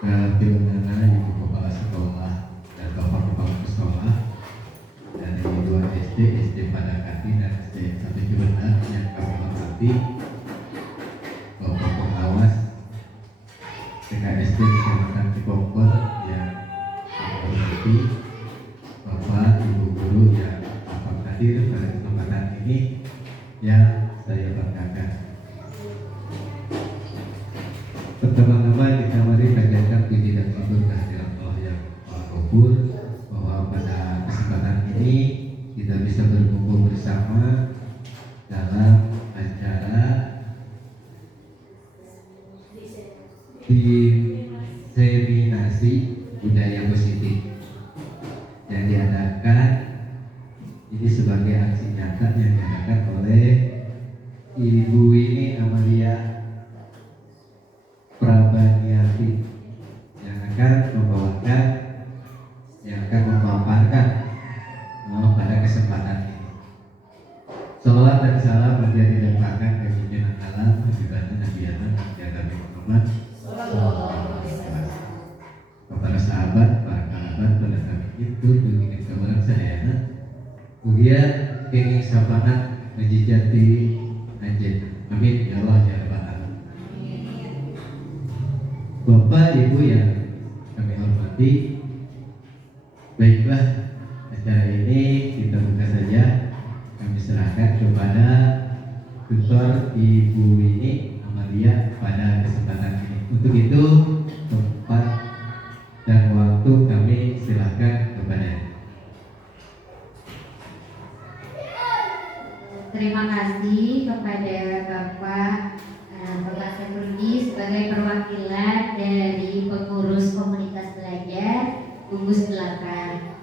Keundangan Ibu Kepala Sekolah dan Bapak Kepala Sekolah dari 2 SD, SD Padakati dan SD 1 Cibentar yang kami hormati, Bapak Pengawas TKSD Kecamatan Cipongkor yang kami hormati, Bapak Ibu Guru yang dapat hadir pada kesempatan ini yang saya banggakan. Pertama-tama kita mari panjatkan puji dan syukur kehadirat Allah yang Maha Ghafur, bahwa pada kesempatan ini kita bisa berkumpul bersama dalam acara diseminasi budaya positif yang diadakan ini sebagai aksi nyata yang diadakan oleh Ibu ini Amalia Prabaniati yang akan membawakan, yang akan memaparkan pada kesempatan ini. Salawat dan salam menjadi limpahkan ke junjungan alam Habibana Nabiyana Nabi Muhammad kepada sahabat, para kerabat, pada kami itu dengan kabar saya. Kemudian kenging sapanat menjijati anjen. Amin ya Allah ya Rabbal alamin. Bapak Ibu yang kami hormati, baiklah acara ini kita buka saja. Kami serahkan kepada tutor Ibu ini Amalia pada kesempatan ini. Untuk itu tempat dan waktu kami silahkan kepada. Terima kasih kepada Bapak Saifuldi sebagai perwakilan dari pengurus komunitas belajar gugus belakang.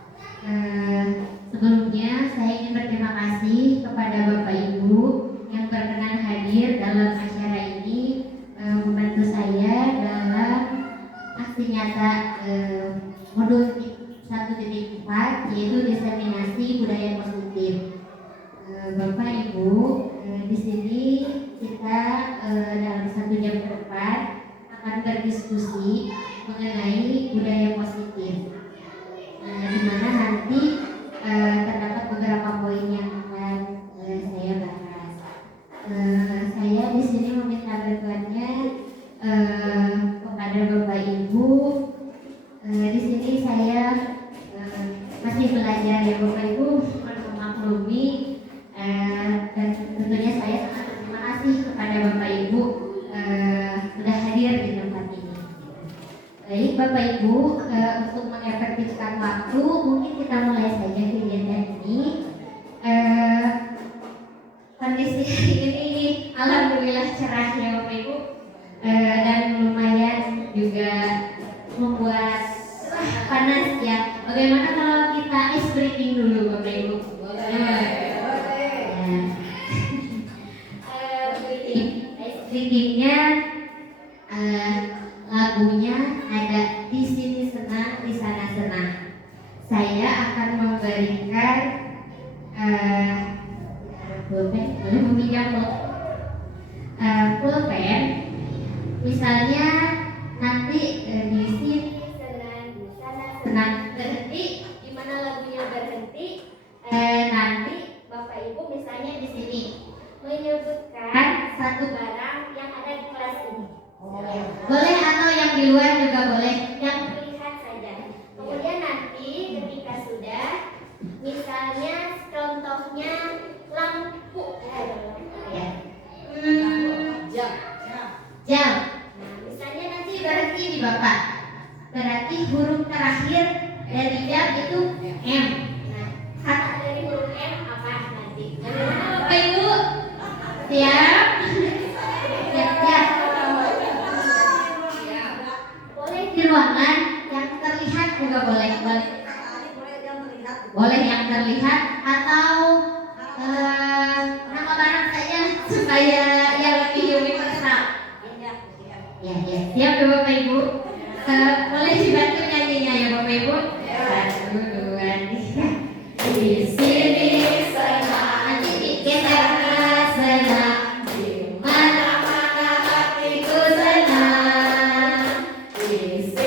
Sebelumnya saya ingin berterima kasih kepada Bapak Ibu yang berkenan hadir dalam acara ini, membantu saya dalam aksi nyata modul 1.4 yaitu diseminasi budaya positif. Bapak Ibu, di sini kita dalam 1 jam ke depan akan berdiskusi mengenai budaya positif, di mana nanti terdapat beberapa poin yang akan saya bahas. Saya di sini meminta bantuannya kepada Bapak Ibu. Di sini saya masih belajar ya Bapak Ibu, memaklumi. Dan tentunya saya sangat berterima kasih kepada Bapak Ibu sudah hadir di tempat ini. Baik Bapak Ibu, untuk mengefektifkan waktu mungkin kita mulai saja kegiatan ini. Kondisi ini alhamdulillah cerah ya Bapak Ibu, dan lumayan juga membuat panas ya. Bagaimana kalau kita ice breaking dulu Bapak Ibu? Readingnya lagunya ada di sini senang, di sana senang. Saya akan memberikan pulpen, boleh meminjam pulpen. Misalnya nanti di sini senang, di sana senang, berhenti. Di mana lagunya berhenti? Nanti Bapak Ibu misalnya di sini menyebutkan satu barang yang ada di kelas ini. Boleh atau yang di luar juga boleh, yang terlihat saja. Kemudian nanti ketika sudah, misalnya contohnya lampu, ya. Jam. Nah, misalnya nanti berhenti di Bapak. Berarti huruf terakhir dari jam itu M. Nah, kata dari huruf M apa nanti? Bagaimana Bapak Ibu? Siap? Siap. Boleh di ruangan yang terlihat juga boleh. Boleh yang terlihat atau nama barang saja supaya yang lebih universal. Ya. Siap ya Bapak Ibu? Boleh dibantu nyanyinya ya Bapak Ibu? 1, 2, 3. Di sini senang, kita senang, di mana-mana hatiku senang. Di sini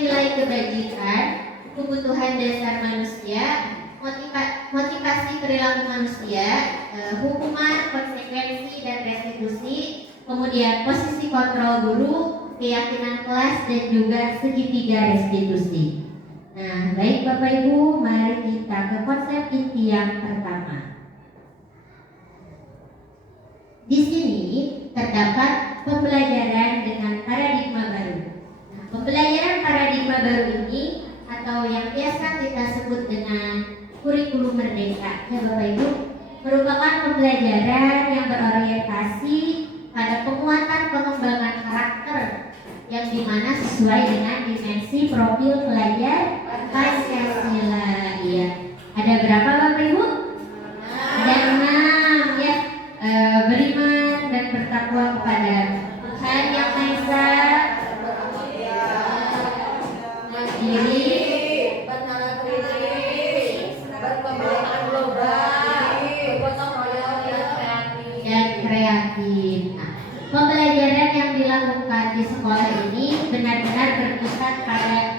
nilai-nilai kebajikan, kebutuhan dasar manusia, motivasi perilaku manusia, hukuman, konsekuensi, dan restitusi, kemudian posisi kontrol guru, keyakinan kelas, dan juga segitiga restitusi. Nah, baik Bapak Ibu, mari kita ke konsep inti yang pertama. Di sini terdapat pembelajaran dengan paradigma baru. Nah, pembelajaran paradigma baru ini atau yang biasa kita sebut dengan kurikulum merdeka, ya Bapak Ibu, merupakan pembelajaran yang berorientasi pada penguatan pengembangan karakter yang dimana sesuai dengan dimensi profil pelajar Pancasila. Ya, ada berapa Bapak Ibu? Ada 6 ya. Beriman dan bertakwa kepada Tuhan Yang Maha Esa, mandiri, berkembang global, bergotong royong dan kreatif. Nah, pembelajaran yang dilakukan di sekolah ini benar-benar berpusat pada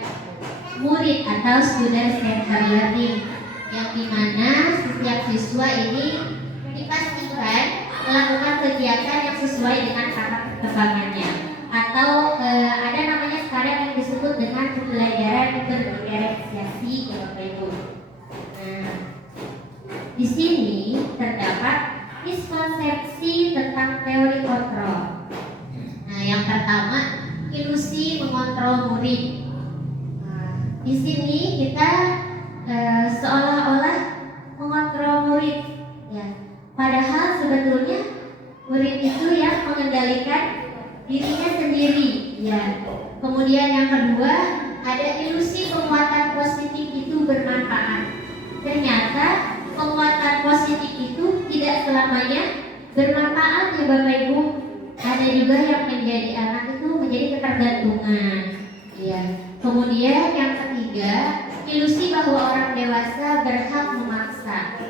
murid atau student centered learning, yang dimana setiap siswa ini dipastikan melakukan kegiatan yang sesuai dengan tahap perkembangannya, atau ada namanya sekarang yang disebut dengan pembelajaran berdiferensiasi, ya Bapak Ibu. Nah, di sini terdapat miskonsepsi tentang teori kontrol. Nah, yang pertama, ilusi mengontrol murid. Nah, di sini kita seolah-olah mengontrol murid, ya. Padahal sebetulnya murid itu yang mengendalikan dirinya sendiri, ya. Kemudian yang kedua, ada ilusi penguatan positif itu bermanfaat. Ternyata penguatan positif itu tidak selamanya bermanfaat, ya Bapak Ibu. Ada juga yang menjadi anak itu menjadi ketergantungan, ya. Kemudian yang ketiga, ilusi bahwa orang dewasa berhak memaksa.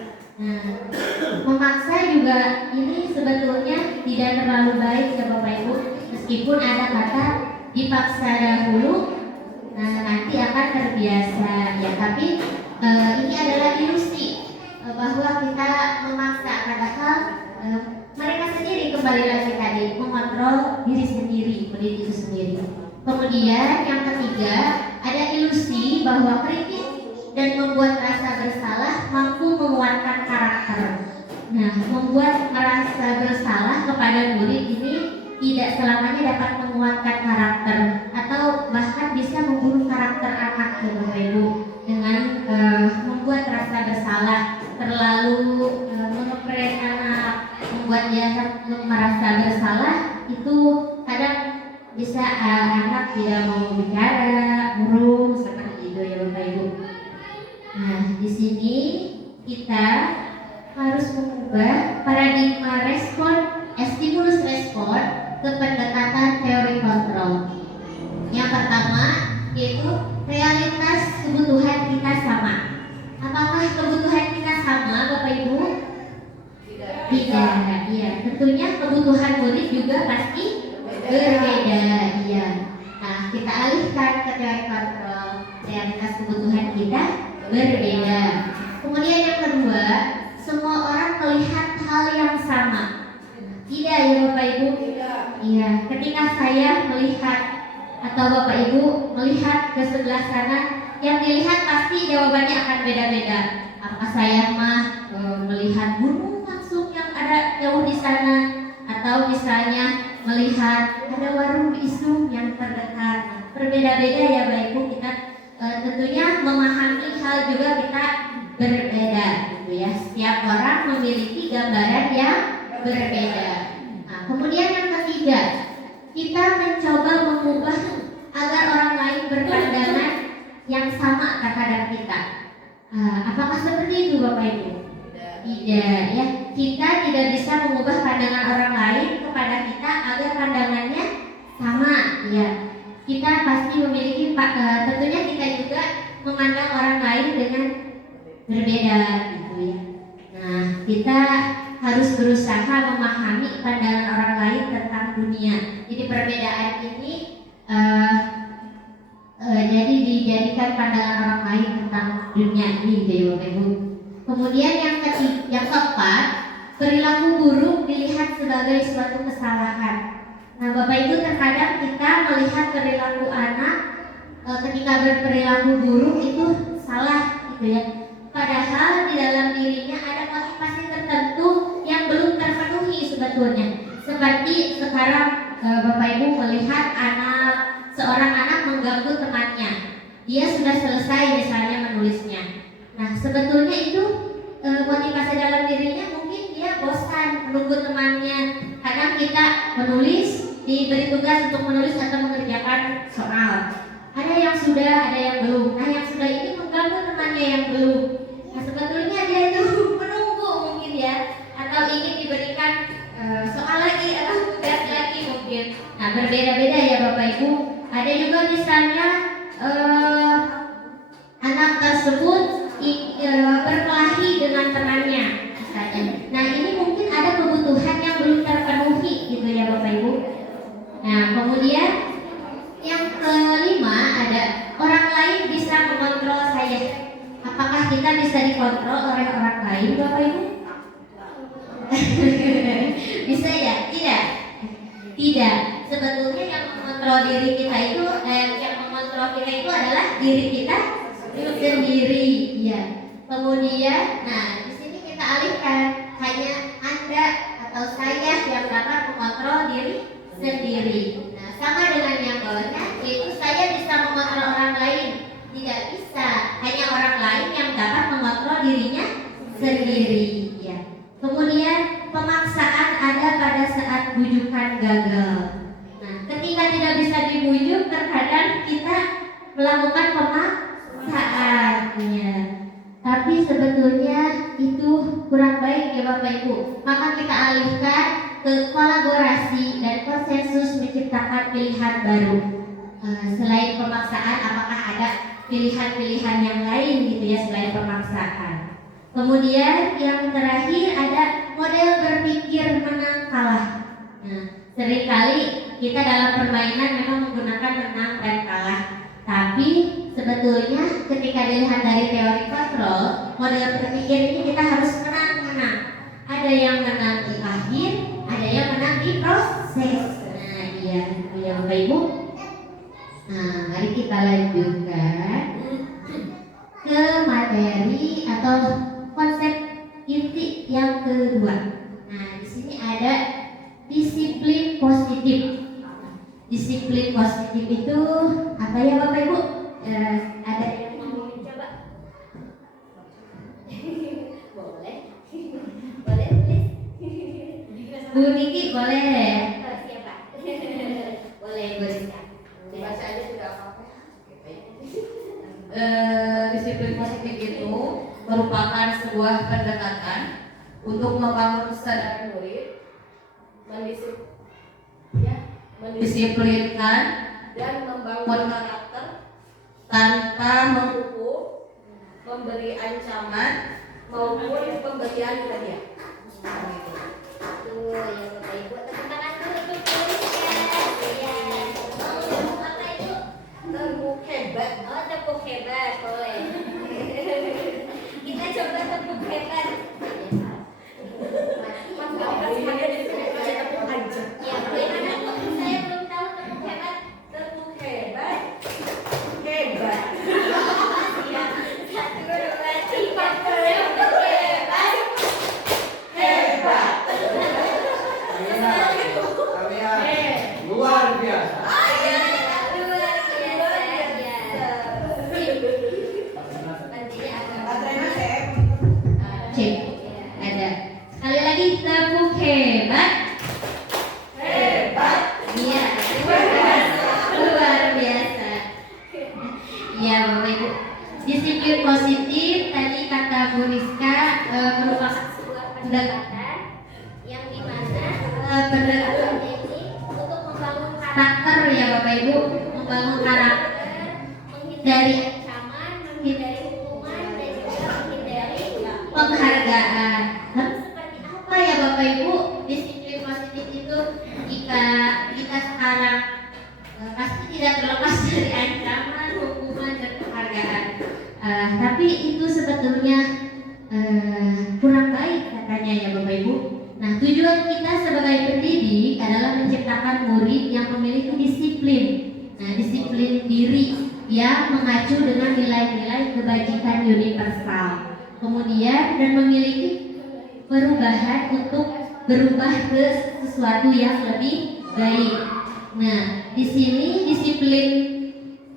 Nah, memaksa juga ini sebetulnya tidak terlalu baik, ya Bapak Ibu. Meskipun ada kata dipaksa dahulu, nah nanti akan terbiasa, ya. Tapi ini adalah ilusi bahwa kita memaksa, padahal mereka sendiri kembali lagi tadi mengontrol diri sendiri, murid itu sendiri. Kemudian yang ketiga, ada ilusi bahwa kritik dan membuat rasa bersalah mampu menguatkan karakter. Nah, membuat merasa bersalah kepada murid ini tidak selamanya dapat menguatkan karakter, atau bahkan bisa membunuh karakter anak, ya Bapak Ibu, dengan membuat rasa bersalah, terlalu mengepres anak, membuat dia merasa bersalah. Itu kadang bisa anak tidak mau bicara, murung seperti itu, ya Bapak Ibu. Nah, di sini kita harus mengubah paradigma respon, stimulus respon ke pendekatan teori kontrol. Yang pertama yaitu realitas kebutuhan kita sama. Apakah kebutuhan kita sama, Bapak Ibu? Tidak. Iya, tentunya kebutuhan murid juga pasti berbeda. Iya. Nah, kita alihkan ke teori kontrol. Realitas kebutuhan kita berbeda. Kemudian yang kedua, semua orang melihat hal yang sama. Tidak, ya Bapak Ibu? Iya, ketika saya melihat atau Bapak Ibu melihat ke sebelah sana, yang dilihat pasti jawabannya akan beda-beda. Apakah saya melihat gunung langsung yang ada jauh di sana, atau misalnya melihat ada warung isung yang terdekat. Berbeda-beda, ya Bapak Ibu. Kita tentunya memahami hal juga kita berbeda, gitu ya. Setiap orang memiliki gambaran yang berbeda. Nah, kemudian yang ketiga, kita mencoba mengubah agar orang lain berpandangan yang sama terhadap kita. Apakah seperti itu, Bapak Ibu? Tidak, ya. Kita tidak bisa mengubah pandangan orang lain kepada kita agar pandangannya sama, ya. Kita pasti memiliki, tentunya kita juga memandang orang lain dengan berbeda, gitu ya. Nah, kita harus berusaha memahami pandangan orang lain tentang dunia. Jadi perbedaan ini jadi dijadikan pandangan orang lain tentang dunia ini gitu ya Bapak Ibu. Kemudian yang keempat, perilaku buruk dilihat sebagai suatu kesalahan. Nah Bapak Ibu, terkadang kita melihat perilaku anak ketika berperilaku buruk itu salah gitu ya. Padahal di dalam dirinya ada motivasi tertentu yang belum terpenuhi sebetulnya. Seperti sekarang Bapak Ibu melihat seorang anak mengganggu temannya. Dia sudah selesai misalnya menulisnya. Nah sebetulnya itu motivasi dalam dirinya mungkin dia bosan menunggu temannya. Kadang kita menulis, diberi tugas untuk menulis atau mengerjakan soal. Ada yang sudah, ada yang belum. Nah yang sudah ini mengganggu temannya yang belum. Nah sebetulnya dia itu menunggu mungkin ya, atau ingin diberikan soal lagi atau tugas lagi mungkin. Nah berbeda-beda ya Bapak Ibu. Ada juga misalnya anak tersebut berkelahi dengan temannya misalnya. Nah ini mungkin ada kebutuhan yang belum terpenuhi gitu ya Bapak Ibu. Nah kemudian yang kelima ada orang lain bisa mengontrol saya. Apakah kita bisa dikontrol oleh orang lain Bapak Ibu? Bisa ya? Tidak. Tidak. Sebetulnya yang mengontrol diri kita itu adalah diri kita sendiri. Ya. Kemudian, nah di sini kita alihkan hanya Anda atau saya yang dapat mengontrol diri sendiri. Nah sama dengan yang bawahnya, yaitu saya bisa mengontrol orang lain. Tidak bisa. Hanya orang lain yang dapat mengontrol dirinya sendiri. Ya. Kemudian pemaksaan ada pada saat bujukan gagal. Nah, ketika tidak bisa dibujuk, terkadang kita melakukan pemaksaan. Ya. Tapi sebetulnya itu kurang baik ya Bapak Ibu. Maka kita alihkan ke kolaborasi dan konsensus menciptakan pilihan baru. Selain pemaksaan, apakah ada pilihan-pilihan yang lain gitu ya selain pemaksaan. Kemudian yang terakhir ada model berpikir menang kalah. Nah, seringkali kita dalam permainan memang menggunakan menang dan kalah. Tapi sebetulnya ketika dilihat dari teori kontrol, model berpikir ini kita harus menang-menang. Ada yang menang di akhir, ada yang menang di proses. Nah, iya, ya Bapak Ibu. Nah, mari kita lanjutkan ke materi atau konsep inti yang kedua. Nah, di sini ada disiplin positif. Disiplin positif itu apa ya Bapak Ibu? Ada yang mau coba? Boleh? Boleh please? Bu Niki boleh? Siapa? Boleh Bu Niki. Dibaca aja juga apa-apa. Disiplin positif itu merupakan sebuah pendekatan untuk membangun kesadaran murid, mendisiplinkan dan membangun karakter tanpa menghukum, memberi ancaman maupun pemberian hadiah. Tuh ya Bapak Ibu, tepuk tangan dulu untuk ya. Apa itu? Tepuk hebat. Oh tepuk hebat, boleh. Kita coba tepuk hebat. Ya, bagaimana kok saya belum tahu tepuk hebat? Tepuk hebat. Hebat. Ya, 1, 2, 3. Tepuk hebat. Hebat. Luar biasa. Luar biasa ya. Nantinya akan cek. Ada. Sekali lagi tepuk hebat. Hebat. Iya. Luar biasa. Iya Bapak Ibu. Disiplin positif tadi kata Bu Rizka merupakan sebuah pendekatan yang dimana pendekatan ini untuk membangun karakter ya Bapak Ibu, membangun karakter, menghindari ancaman, menghindari hukuman dan juga menghindari penghargaan. Lalu seperti apa ya Bapak Ibu disiplin positif itu jika kita sekarang pasti tidak terlepas dari ancaman, hukuman dan Tapi itu sebetulnya kurang baik katanya ya Bapak Ibu. Nah, tujuan kita sebagai pendidik adalah menciptakan murid yang memiliki disiplin. Nah, disiplin diri yang mengacu dengan nilai-nilai kebajikan universal. Kemudian dan memiliki perubahan untuk berubah ke sesuatu yang lebih baik. Nah, di sini disiplin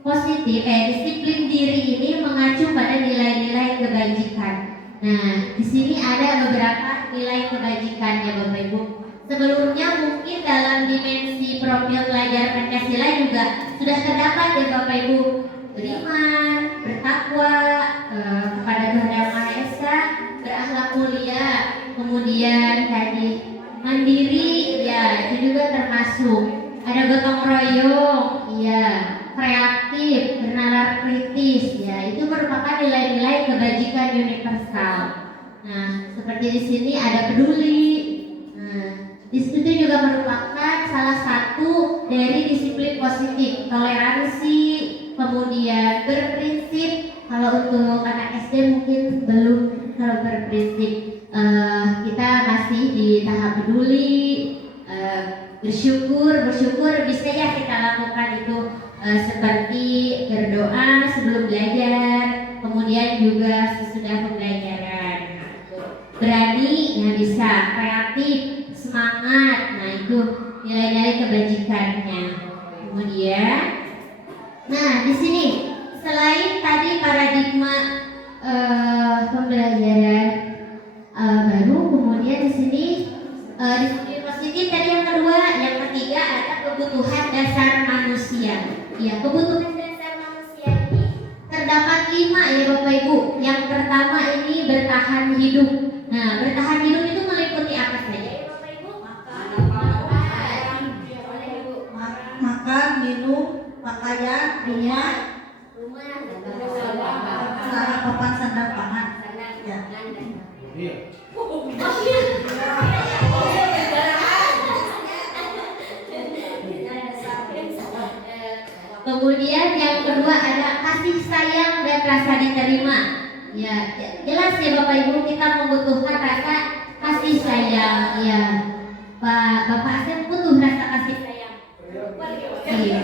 positif, disiplin diri ini mengacu pada nilai-nilai kebajikan. Nah, di sini ada beberapa nilai kebajikan ya Bapak Ibu. Sebelumnya mungkin dalam dimensi profil pelajar Pancasila juga sudah terdapat ya Bapak Ibu, beriman, bertakwa kepada Tuhan Yang Maha Esa, berakhlak mulia, kemudian tadi mandiri, ya itu juga termasuk. Ada gotong royong, ya, kreatif, bernalar kritis, ya itu merupakan nilai-nilai kebajikan universal. Nah, seperti di sini ada peduli. Nah, di situ juga merupakan salah satu dari disiplin positif, toleransi, kemudian berprinsip. Kalau untuk anak SD mungkin belum kalau berprinsip. Kita masih di tahap peduli, bersyukur bisa ya kita lakukan itu seperti berdoa sebelum belajar, kemudian juga sesudah pembelajaran. Berani ya bisa, kreatif, semangat, nah itu nilai-nilai kebajikannya. Kemudian, nah di sini selain tadi paradigma pembelajaran baru, kemudian di sini disiplin positif tadi yang kedua, yang ketiga ada kebutuhan dasar manusia. Ya, kebutuhan dasar manusia ini terdapat 5 ya Bapak Ibu. Yang pertama ini bertahan hidup. Nah, bertahan hidup itu meliputi apa saja ya Bapak Ibu? Makan, minum, pakaian, rumah, sarana papan sandang pangan. Ya. Kemudian yang kedua ada kasih sayang dan rasa diterima. Ya, jelas ya Bapak Ibu, kita membutuhkan rasa kasih sayang. Ya, Bapak Asep butuh rasa kasih sayang. Iya.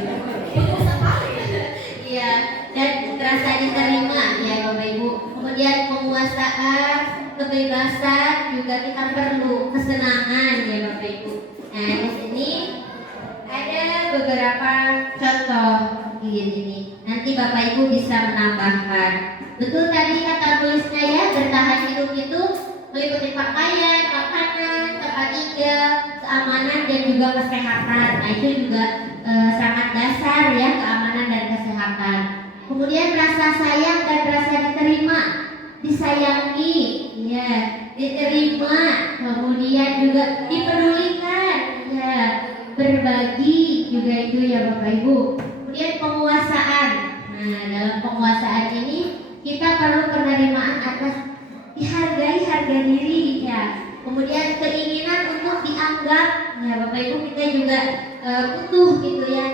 Iya, dan rasa diterima ya Bapak Ibu. Kemudian penguasaan, kebebasan juga kita perlu, kesenangan ya Bapak Ibu. Nah, di sini ada beberapa contoh ini. Nanti Bapak Ibu bisa menambahkan. Betul tadi kata tulisnya ya, bertahan hidup itu meliputi pakaian, makanan, tempat tinggal, keamanan dan juga kesehatan. Nah, itu juga sangat dasar ya, keamanan dan kesehatan. Kemudian rasa sayang dan rasa diterima, disayangi, ya, diterima, kemudian juga dipedulikan, ya, berbagi juga itu ya Bapak Ibu. Kemudian penguasaan. Nah, dalam penguasaan ini kita perlu penerimaan atas dihargai harga diri ya. Kemudian keinginan untuk dianggap, ya Bapak Ibu, kita juga butuh gitu ya,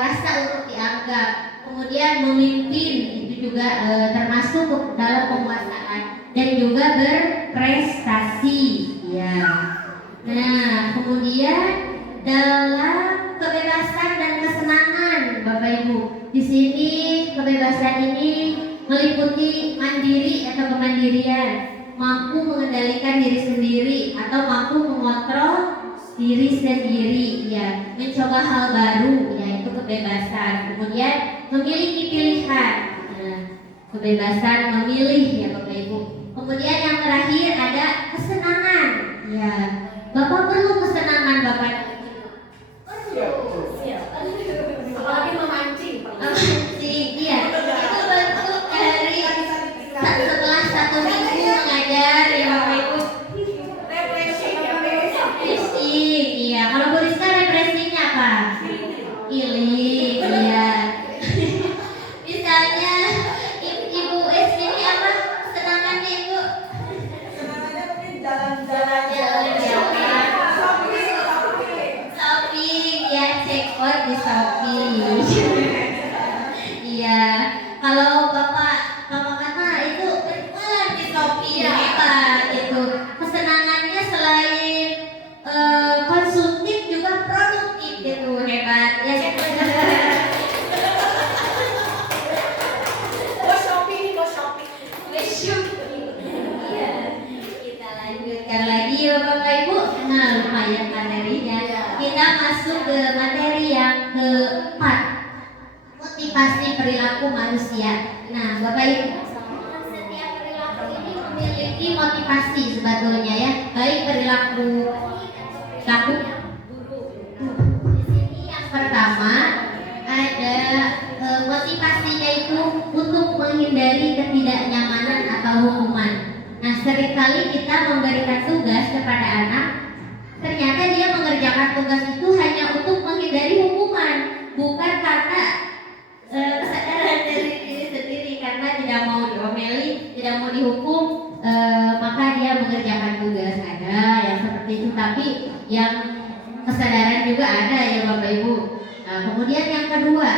rasa untuk dianggap. Kemudian memimpin itu juga termasuk dalam penguasaan dan juga berprestasi ya. Nah, kemudian dalam kebebasan dan kesenangan Bapak Ibu, di sini kebebasan ini meliputi mandiri atau kemandirian, mampu mengendalikan diri sendiri atau mampu mengontrol diri sendiri ya, mencoba hal baru ya, itu kebebasan. Kemudian memiliki pilihan, nah, kebebasan memilih ya Bapak Ibu. Kemudian yang terakhir ada kesenangan ya. Bapak perlu kesenangan Bapak. Apalagi memancing. Iya, itu bentuk dari setelah 1 minggu mengajar ya Bapak Ibu. Refreshing ya, Refreshing, iya. Kalau Bu Rizka refreshingnya apa? Healing, iya. Misalnya Ibu SD ini apa kesenangannya Ibu? Senangannya mungkin jalan-jalan. Jalan-jalan. perilaku manusia. Nah, Bapak Ibu, setiap perilaku ini memiliki motivasi sebetulnya ya, baik perilaku di sini yang pertama ada motivasinya itu untuk menghindari ketidaknyamanan atau hukuman. Nah, seringkali kita memberikan tugas kepada anak, ternyata dia mengerjakan tugas itu hanya untuk menghindari hukuman, bukan karena kesadaran dari diri sendiri, karena tidak mau diomeli, tidak mau dihukum, maka dia mengerjakan tugas. Ada yang seperti itu, tapi yang kesadaran juga ada ya Bapak Ibu. Nah, kemudian yang kedua,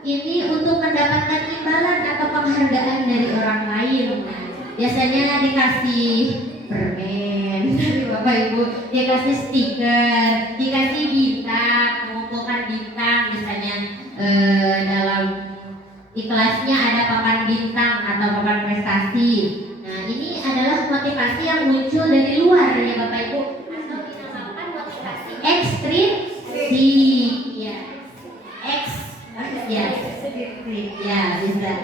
ini untuk mendapatkan imbalan atau penghargaan dari orang lain. Nah, biasanya dikasih permen dari Bapak Ibu, dikasih stiker, dikasih bintang, mengumpulkan bintang, misalnya dalam di kelasnya ada papan bintang atau papan prestasi. Nah, ini adalah motivasi yang muncul dari luar ya Bapak Ibu, atau dinamakan motivasi ekstrinsi. Ya, ya bisa.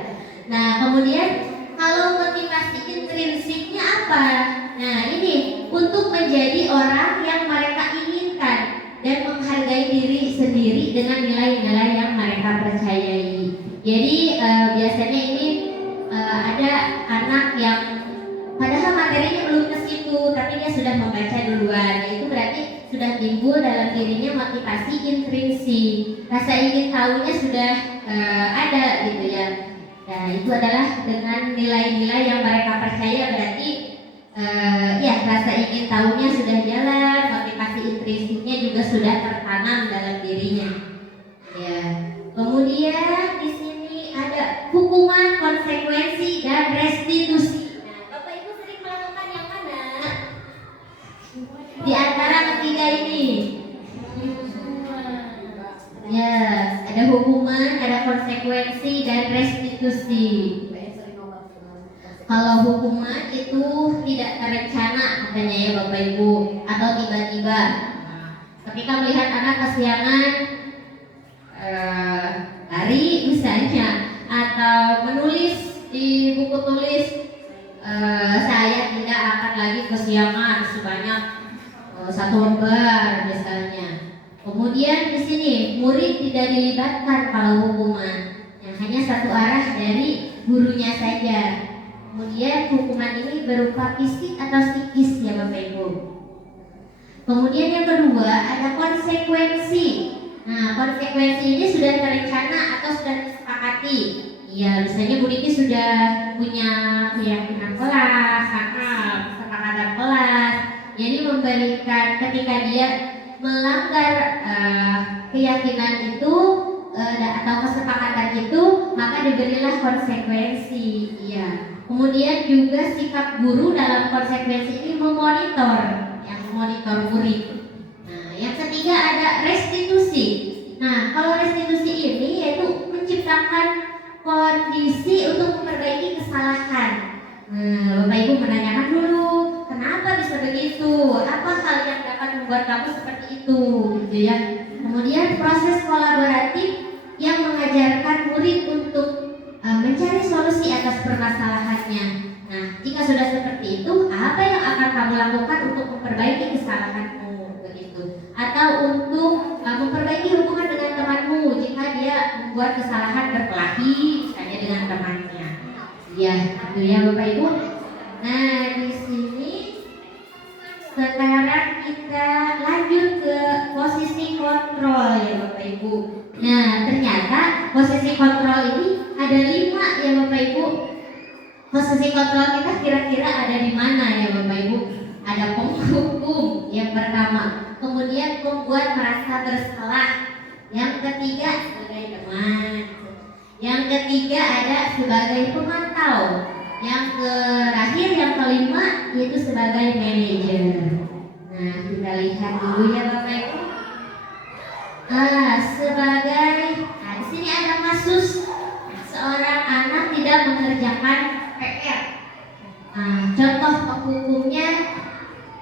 Nah, kemudian kalau motivasi intrinsiknya apa? Nah, ini untuk menjadi orang yang mereka inginkan dan menghargai diri sendiri dengan nilai-nilai yang mereka percayai. Jadi biasanya ini ada anak yang padahal materinya belum ke situ, tapi dia sudah membaca duluan. Itu berarti sudah timbul dalam dirinya motivasi intrinsi. Rasa ingin tahunya sudah ada gitu ya. Nah, itu adalah dengan nilai-nilai yang mereka percaya, berarti ya rasa ingin tahunya sudah jalan, motivasi intrinsiknya juga sudah tertanam dalam dirinya. Ya. Kemudian di sini ada hukuman, konsekuensi, dan restitusi. Nah, Bapak Ibu sering melakukan yang mana di antara ketiga ini? Ya, ada hukuman, ada konsekuensi, dan restitusi. Kalau hukuman itu tidak terencana katanya ya Bapak Ibu, atau tiba-tiba. Ketika melihat anak kesiangan lari misalnya, atau menulis di buku tulis saya tidak akan lagi kesiangan sebanyak 1 lembar misalnya. Kemudian di sini murid tidak dilibatkan kalau hukuman, hanya satu arah dari gurunya saja. Kemudian hukuman ini berupa fisik atau psikis ya Bapak Ibu. Kemudian yang kedua ada konsekuensi. Nah, konsekuensi ini sudah terencana atau sudah disepakati. Ya, misalnya Bu Diki sudah punya keyakinan kelas, kesepakatan kelas. Jadi memberikan ketika dia melanggar keyakinan itu atau kesepakatan itu, maka diberilah konsekuensi. Ya. Kemudian juga sikap guru dalam konsekuensi ini memonitor murid. Nah, yang ketiga ada restitusi. Nah, kalau restitusi ini yaitu menciptakan kondisi untuk memperbaiki kesalahan. Nah, Bapak Ibu menanyakan dulu, kenapa bisa begitu? Apa hal yang dapat membuat kamu seperti itu, gitu ya. Kemudian proses kolaboratif yang mengajarkan murid untuk mencari solusi atas permasalahannya. Nah, jika sudah seperti itu, apa yang akan kamu lakukan untuk memperbaiki kesalahanmu, begitu? Atau untuk memperbaiki hubungan dengan temanmu jika dia membuat kesalahan berkelahi, misalnya dengan temannya. Ya, itu ya Bapak Ibu. Nah, di sini sekarang kita lanjut ke posisi kontrol ya Bapak Ibu. Nah, ternyata posisi kontrol ini ada 5 ya Bapak Ibu. Posisi kontrol kita kira-kira ada di mana ya Bapak Ibu? Ada penghukum yang pertama, kemudian membuat merasa bersalah. Yang ketiga sebagai teman. Yang ketiga ada sebagai pemantau. Yang terakhir yang kelima yaitu sebagai manajer. Nah, kita lihat dulu ya Bapak Ibu. Di sini ada kasus seorang anak tidak mengerjakan PR. Contoh penghukumnya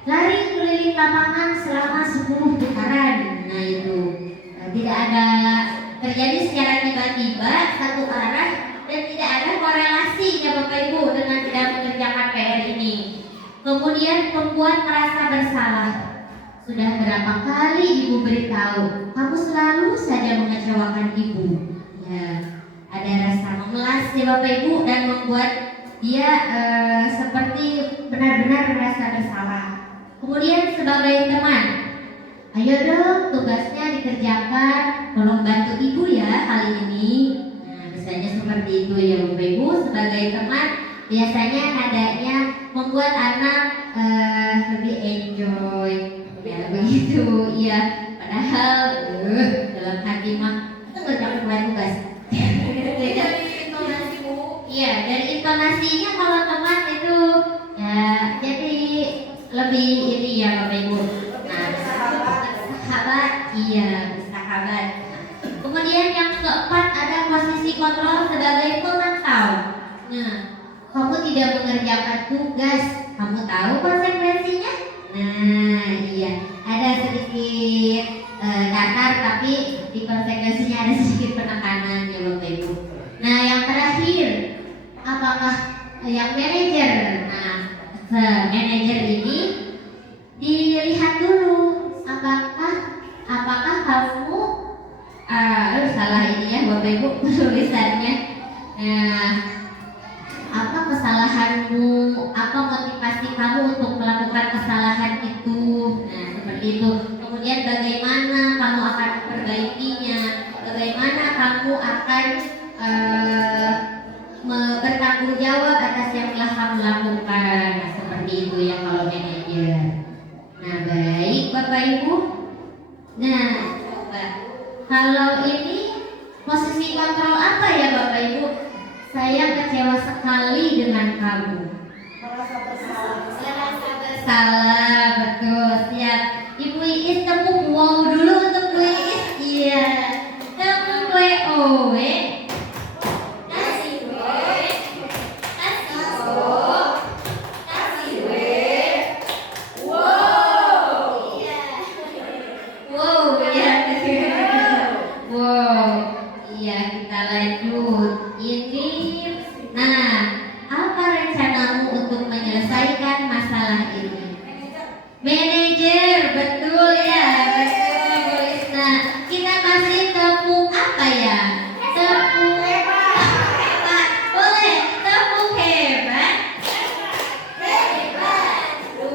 lari keliling lapangan selama 10 putaran. Nah, itu tidak ada terjadi secara tiba-tiba satu arah Kemudian perempuan merasa bersalah. Sudah berapa kali ibu beritahu, kamu selalu saja mengecewakan ibu. Ya, ada rasa memelas ya Bapak Ibu dan membuat dia seperti benar-benar merasa bersalah. Kemudian sebagai teman, ayo dong tugasnya dikerjakan, tolong bantu ibu ya kali ini. Nah, misalnya seperti itu ya Bapak Ibu. Sebagai teman biasanya nadanya membuat anak lebih enjoy ya begitu. Iya, padahal dalam hati mah itu nggak capek buat tugas. Iya, dari intonasinya kalau teman itu ya jadi lebih ini ya Bapak Ibu. Nah, sahabat, iya sahabat. Kemudian yang keempat ada posisi kontrol sebagai pemantau. Nah, kamu tidak mengerjakan tugas, kamu tahu konsekuensinya? Nah, iya, ada sedikit datar tapi di konsekuensinya ada sedikit penekanan ya Bapak Ibu. Nah, yang terakhir, apakah yang manajer? Nah, manajer ini dilihat dulu apakah kamu salah ini ya Bapak Ibu tulisannya. Nah, apa kesalahanmu, apa motivasi kamu untuk melakukan kesalahan itu. Nah, seperti itu. Kemudian bagaimana kamu akan memperbaikinya, bagaimana kamu akan bertanggung jawab atas yang telah kamu lakukan. Nah, seperti itu ya kalau manajer. Nah, baik Bapak Ibu. Nah, coba kalau ini posisi kontrol apa ya Bapak Ibu? Saya kecewa sekali dengan kamu. Merasa bersalah. Bersalah, betul, siap. Ibu Iis tepuk wow dulu untuk Bu Iis. Iya. Tepuk WO. Manajer, betul ya, betul Bu Isna. Kita kasih tepung apa ya? Tepung hebat, boleh. Tepung hebat,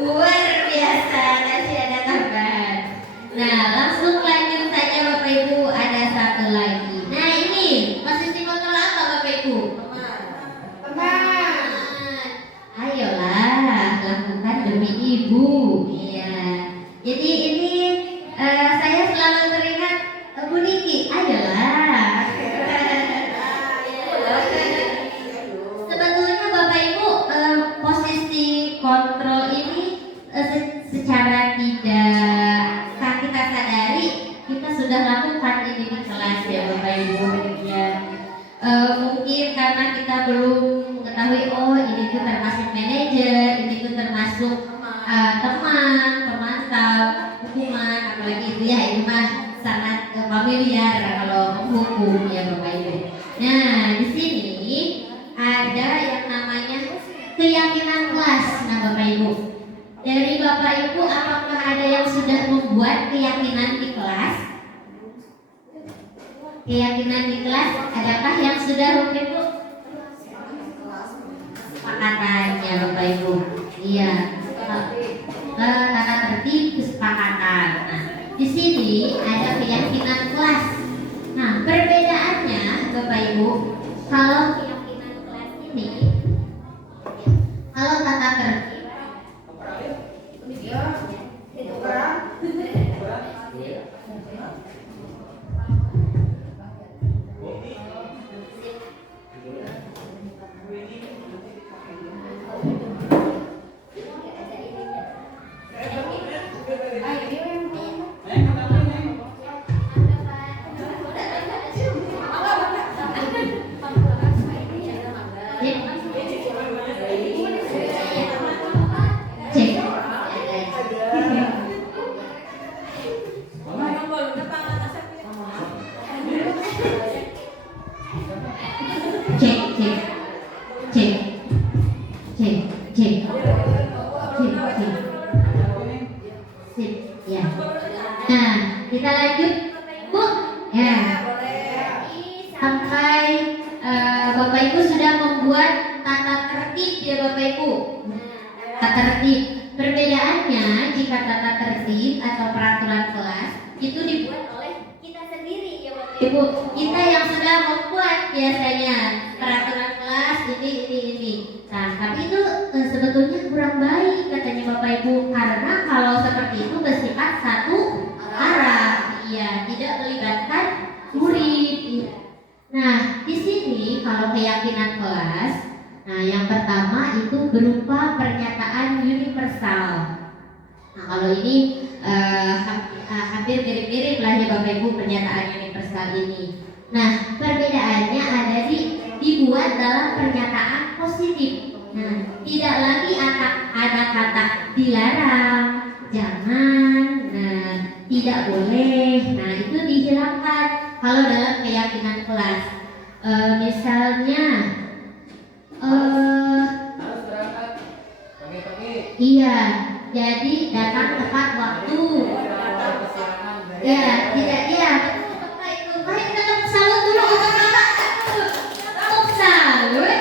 luar biasa. Masih ada tambahan. Nah, langsung lanjut saja Bapak Ibu. Ada satu lagi. Nah, ini posisi kontrol apa Bapak Ibu? Teman. Ayolah, lakukan demi ibu. Jadi ini saya selalu teringat Bu Niki, ayolah. Sebetulnya Bapak Ibu posisi kontrol ini secara tidak kita sadari kita sudah lakukan ini di kelas ya Bapak Ibu. Ya, mungkin karena kita belum mengetahui oh ini tuh termasuk manajer, ini tuh termasuk teman, pemantau, hukuman, apalagi itu ya ini mah sangat familiar kalau hukum ya Bapak Ibu. Nah, di sini ada yang namanya keyakinan kelas. Nah, Bapak Ibu, dari Bapak Ibu apakah ada yang sudah membuat keyakinan di kelas? Keyakinan di kelas, adakah yang sudah Bapak Ibu? Kesepakatannya Bapak Ibu. Iya. Tata tertib kesepakatan. Nah, di sini ada keyakinan kelas. Nah, perbedaannya Bapak Ibu, kalau keyakinan kelas ini, kalau tata tertib cek. sudah membuat tata tertib ya Bapak Ibu. Tata tertib. Perbedaannya jika tata tertib atau peraturan kelas itu dibuat oleh kita sendiri ya Bapak Ibu. Kita yang sudah membuat biasanya peraturan kelas ini. Nah, tapi itu sebetulnya kurang baik katanya Bapak Ibu, karena kalau seperti itu bersifat satu arah, iya, tidak melibatkan murid. Iya. Nah, di sini kalau keyakinan kelas, nah yang pertama itu berupa pernyataan universal. Nah, kalau ini hampir mirip-mirip lah ya Bapak Ibu pernyataan universal ini. Nah, perbedaannya ada dibuat dalam pernyataan positif. Nah, tidak lagi ada kata dilarang, jangan, nah, tidak boleh. Nah, itu dihilangkan kalau dalam keyakinan kelas. Misalnya, harus berangkat pagi-pagi. iya, jadi datang tepat waktu. Ya, tidak dia. Betul, Bapak kita tepuk salut dulu untuk Bapak. Tepuk salut.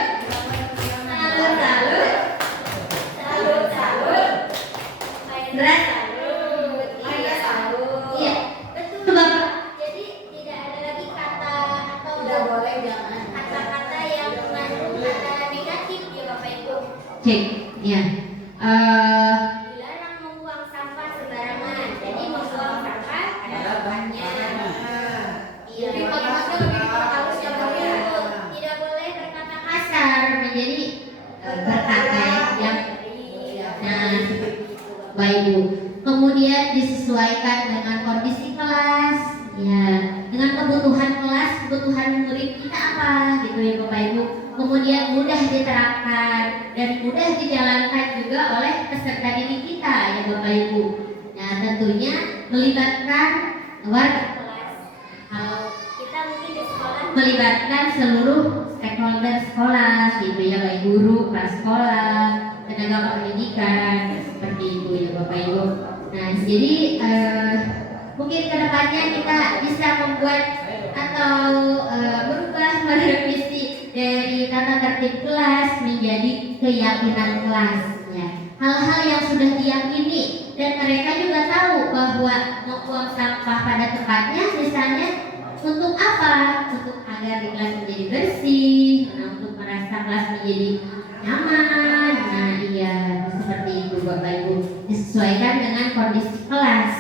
Berat. Iya, betul Bapak. Jadi tidak ada lagi kata atau kata-kata yang mengandung kata negatif ya Bapak Ibu. Cek, ya. Dilarang membuang sampah sembarangan. Jadi membuang sampah ada bahannya. Iya. Harus ya Bapak Ibu. Tidak boleh berkata kasar menjadi berkata yang Bapak Ibu. Kemudian disesuaikan dengan kondisi kelas, ya, dengan kebutuhan kelas, kebutuhan murid kita apa, gitu ya Bapak Ibu. Kemudian mudah diterapkan dan mudah dijalankan juga oleh peserta didik kita ya Bapak Ibu. Nah, tentunya melibatkan warga kelas. Kalau kita mungkin di sekolah melibatkan seluruh stakeholder sekolah, gitu ya, baik guru, kepala sekolah, tenaga pendidikan, seperti itu ya Bapak Ibu. Nah, jadi mungkin kedepannya kita bisa membuat atau berubah merevisi dari tata tertib kelas menjadi keyakinan kelas. Ya. Hal-hal yang sudah diyakini dan mereka juga tahu bahwa membuang sampah pada tempatnya, misalnya untuk apa? Untuk agar di kelas menjadi bersih, nah, untuk merasa kelas menjadi nyaman. Nah, iya, seperti itu Bapak Ibu. Disesuaikan dengan kondisi kelas.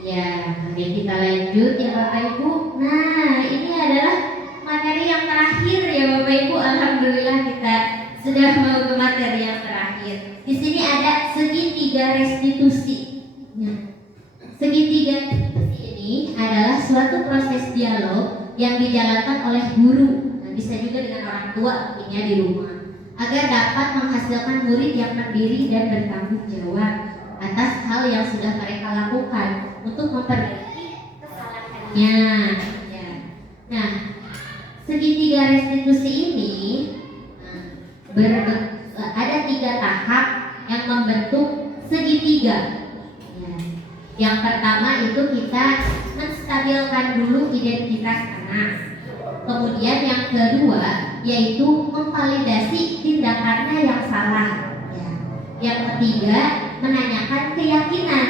Ya, oke, kita lanjut ya Bapak Ibu. Nah, ini adalah materi yang terakhir ya Bapak Ibu. Alhamdulillah kita sudah mau ke materi yang terakhir. Di sini ada segitiga restitusi. Nah, segitiga restitusi ini adalah suatu proses dialog yang dijalankan oleh guru. Nah, bisa juga dengan orang tua tentunya di rumah, agar dapat menghasilkan murid yang mandiri dan bertanggung jawab atas hal yang sudah mereka lakukan untuk memperbaiki kesalahannya. Ya. Nah, segitiga restitusi ini ada 3 tahap yang membentuk segitiga. Ya. Yang pertama itu kita menstabilkan dulu identitas anak. Kemudian yang kedua yaitu memvalidasi tindakannya yang salah. Ya. Yang ketiga menanyakan keyakinan,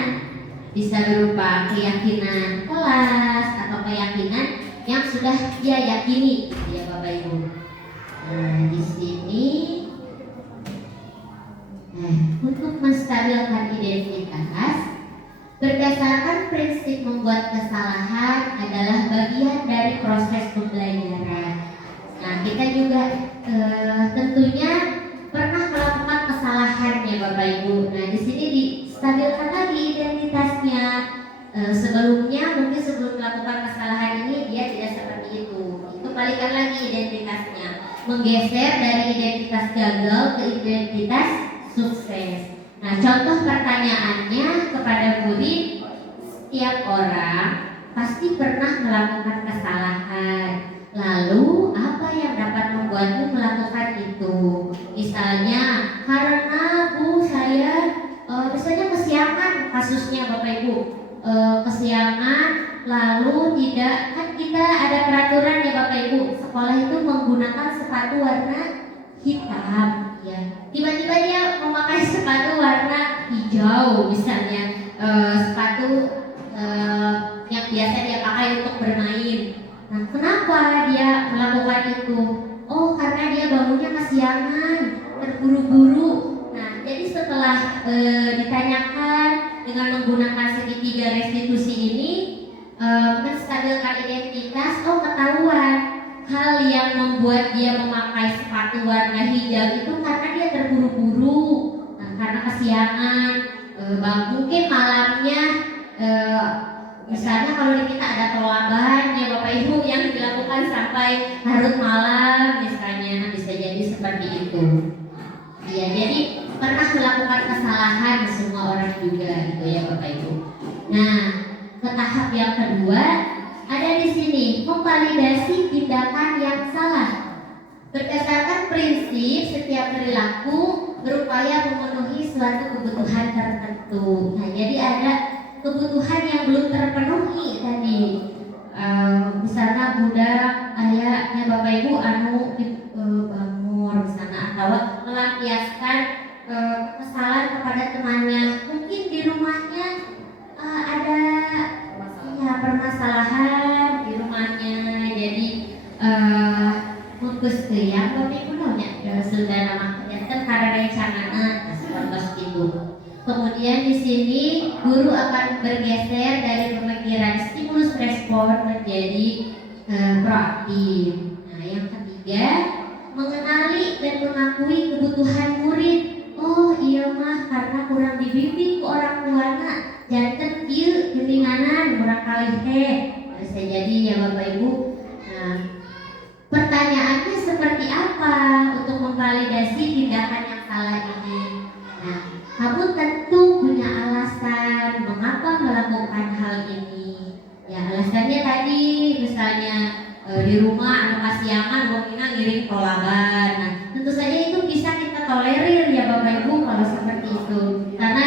bisa berupa keyakinan kelas atau keyakinan yang sudah dia yakini, ya Bapak Ibu. Nah, di sini untuk menstabilkan identitas berdasarkan prinsip membuat kesalahan adalah bagian dari proses pembelajaran. Nah, kita juga tentunya pernah melakukan kesalahan ya Bapak Ibu. Nah, di sini distabilkan lagi identitasnya. Sebelum melakukan kesalahan ini dia tidak seperti itu. Kembalikan lagi identitasnya, menggeser dari identitas gagal ke identitas sukses. Nah, contoh pertanyaannya kepada murid, setiap orang pasti pernah melakukan kesalahan. Lalu apa yang dapat membuatmu melakukan itu? Misalnya karena Bu saya misalnya kesiangan, kasusnya Bapak Ibu, kesiangan lalu tidak, kan kita ada peraturan ya Bapak Ibu, sekolah itu menggunakan sepatu sepatu warna hitam, ya. Tiba-tiba dia memakai sepatu warna hijau, misalnya sepatu yang biasa dia pakai untuk bermain. Nah, kenapa dia melakukan itu? Oh, karena dia bangunnya kesiangan, terburu-buru. Nah, jadi setelah ditanyakan dengan menggunakan segitiga restitusi ini, menstabilkan identitas, oh ketahuan hal yang membuat dia memakai sepatu warna hijau itu karena dia terburu-buru, nah, karena kesiangan, mungkin malamnya, misalnya kalau di kita ada tolaban ya Bapak Ibu yang dilakukan sampai larut malam, misalnya bisa jadi seperti itu. Ya, jadi pernah melakukan kesalahan semua orang juga, gitu ya Bapak Ibu. Nah, ke tahap yang kedua ada di sini memvalidasi tindakan yang salah. Berdasarkan prinsip setiap perilaku berupaya memenuhi suatu kebutuhan tertentu. Nah, jadi ada kebutuhan yang belum terpenuhi tadi. Misalnya budak ayahnya Bapak Ibu bangun misalnya, atau melampiaskan kesalahan kepada temannya. Mungkin di rumahnya ada permasalahan di rumahnya, jadi mungkus yang Bapak Ibu sudah namanya kan karena rencanaan seperti itu. Kemudian di sini guru akan bergeser dari pemikiran stimulus respon menjadi proaktif. Nah, yang ketiga, mengenali dan mengakui kebutuhan murid. Oh iya mah, karena kurang dibimbing ke orang tuanya, janten kieu geninganan kurang kali teh. Bisa jadi ya Bapak Ibu. Nah, pertanyaannya seperti apa untuk memvalidasi tindakan yang salah ini? Nah, kamu tentu punya alasan mengapa melakukan hal ini. Ya, alasannya tadi misalnya di rumah anu kasiangan wongina ngiring tolaban. Nah, tentu saja itu bisa kita tolerir ya Bapak Ibu kalau seperti itu. Karena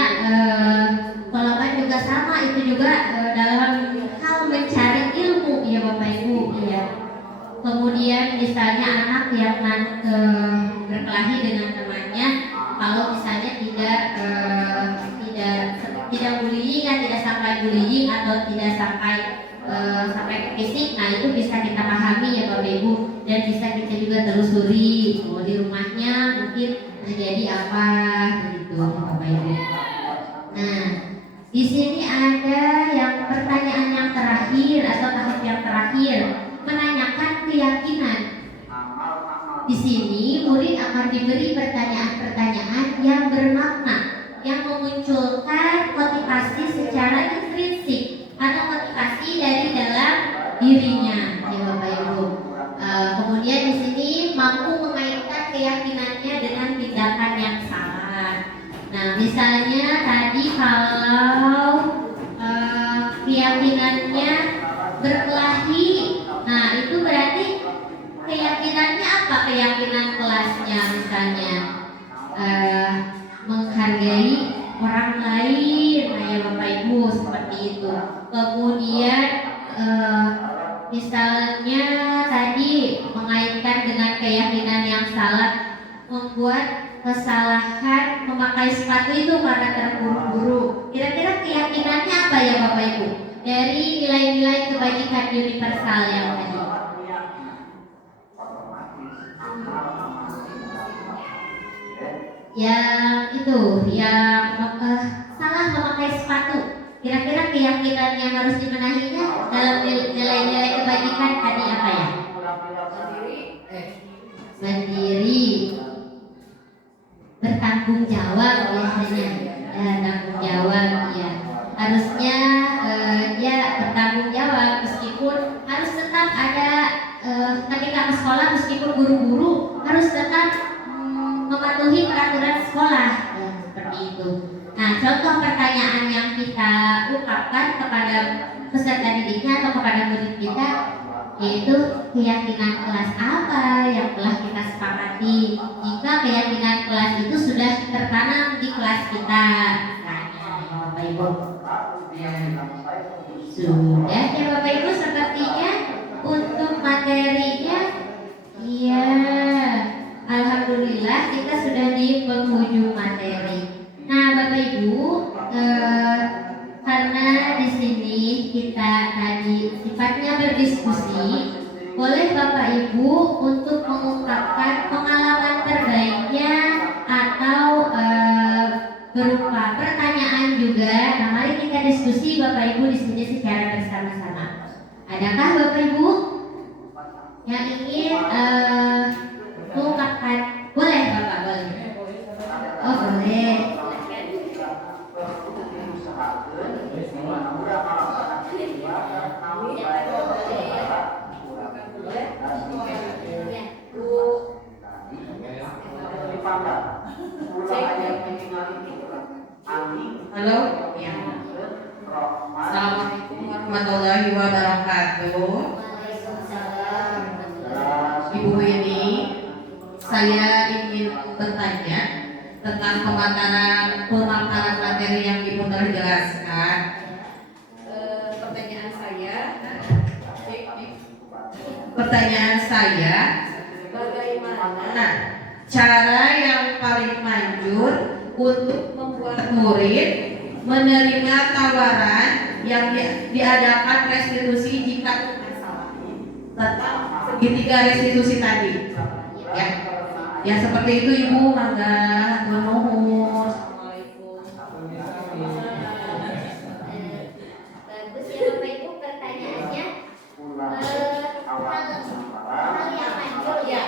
tolaban juga sama, itu juga dalam hal mencari ilmu ya Bapak Ibu ya. Kemudian misalnya anak yang berkelahi dengan temannya, kalau misalnya tidak bullying, tidak sampai bullying atau tidak sampai ke fisik, nah itu bisa kita pahami ya Bapak Ibu, dan bisa kita juga telusuri di rumahnya mungkin terjadi apa gitu Bapak Ibu. Nah, di sini ada yang pertanyaan yang terakhir atau tahap yang terakhir, menanyakan keyakinan. Di sini murid akan diberi pertanyaan-pertanyaan yang bermakna, yang memunculkan motivasi secara intrinsik atau motivasi dari dalam dirinya, ya Bapak Ibu. Kemudian di sini mampu mengaitkan keyakinannya dengan tindakan yang salah. Nah, misalnya tadi kalau keyakinannya berkelahi, nah itu berarti keyakinannya apa? Keyakinan kelasnya misalnya menghargai orang lain, nah ya Bapak Ibu seperti itu. Kemudian misalnya tadi mengaitkan dengan keyakinan yang salah, membuat kesalahan memakai sepatu itu karena terburu-buru. Kira-kira keyakinannya apa ya Bapak Ibu? Dari nilai-nilai kebajikan universal yang tadi. Yang itu, yang salah memakai sepatu. Kira-kira keyakinan yang harus dibenahinya dalam nilai-nilai kebajikan tadi apa ya? Mandiri, bertanggung jawab biasanya, tanggung jawab ya. Harusnya dia bertanggung jawab meskipun harus tetap ada ketika ke sekolah, meskipun buru-buru harus tetap mematuhi peraturan sekolah, seperti itu. Nah, contoh pertanyaan yang kita ungkapkan kepada peserta didiknya atau kepada murid kita, yaitu keyakinan kelas apa yang telah kita sepakati. Jika keyakinan kelas itu sudah tertanam di kelas kita, Bapak Ibu. Sudah ya Bapak Ibu, sepertinya untuk materinya, iya. kita sudah di penghujung materi. Nah, Bapak Ibu, karena di sini kita tadi sifatnya berdiskusi, boleh Bapak Ibu untuk mengungkapkan pengalaman terbaiknya atau berupa pertanyaan juga. Nah, mari kita diskusi Bapak Ibu di sini secara bersama-sama. Adakah Bapak Ibu yang ingin mengungkapkan? Boleh Bapak, boleh. Oh, boleh. Halo, ya. Assalamualaikum warahmatullahi wabarakatuh. Ibu ini, saya ingin bertanya tentang pemaparan materi yang Ibu telah jelaskan. Pertanyaan saya, bagaimana cara yang paling manjur untuk membuat murid menerima tawaran yang diadakan restitusi jika tentang segitiga restitusi tadi? Ya seperti itu Ibu, mangga nuhun. Bagus ya Bapak Ibu pertanyaannya. Hal yang manjur ya,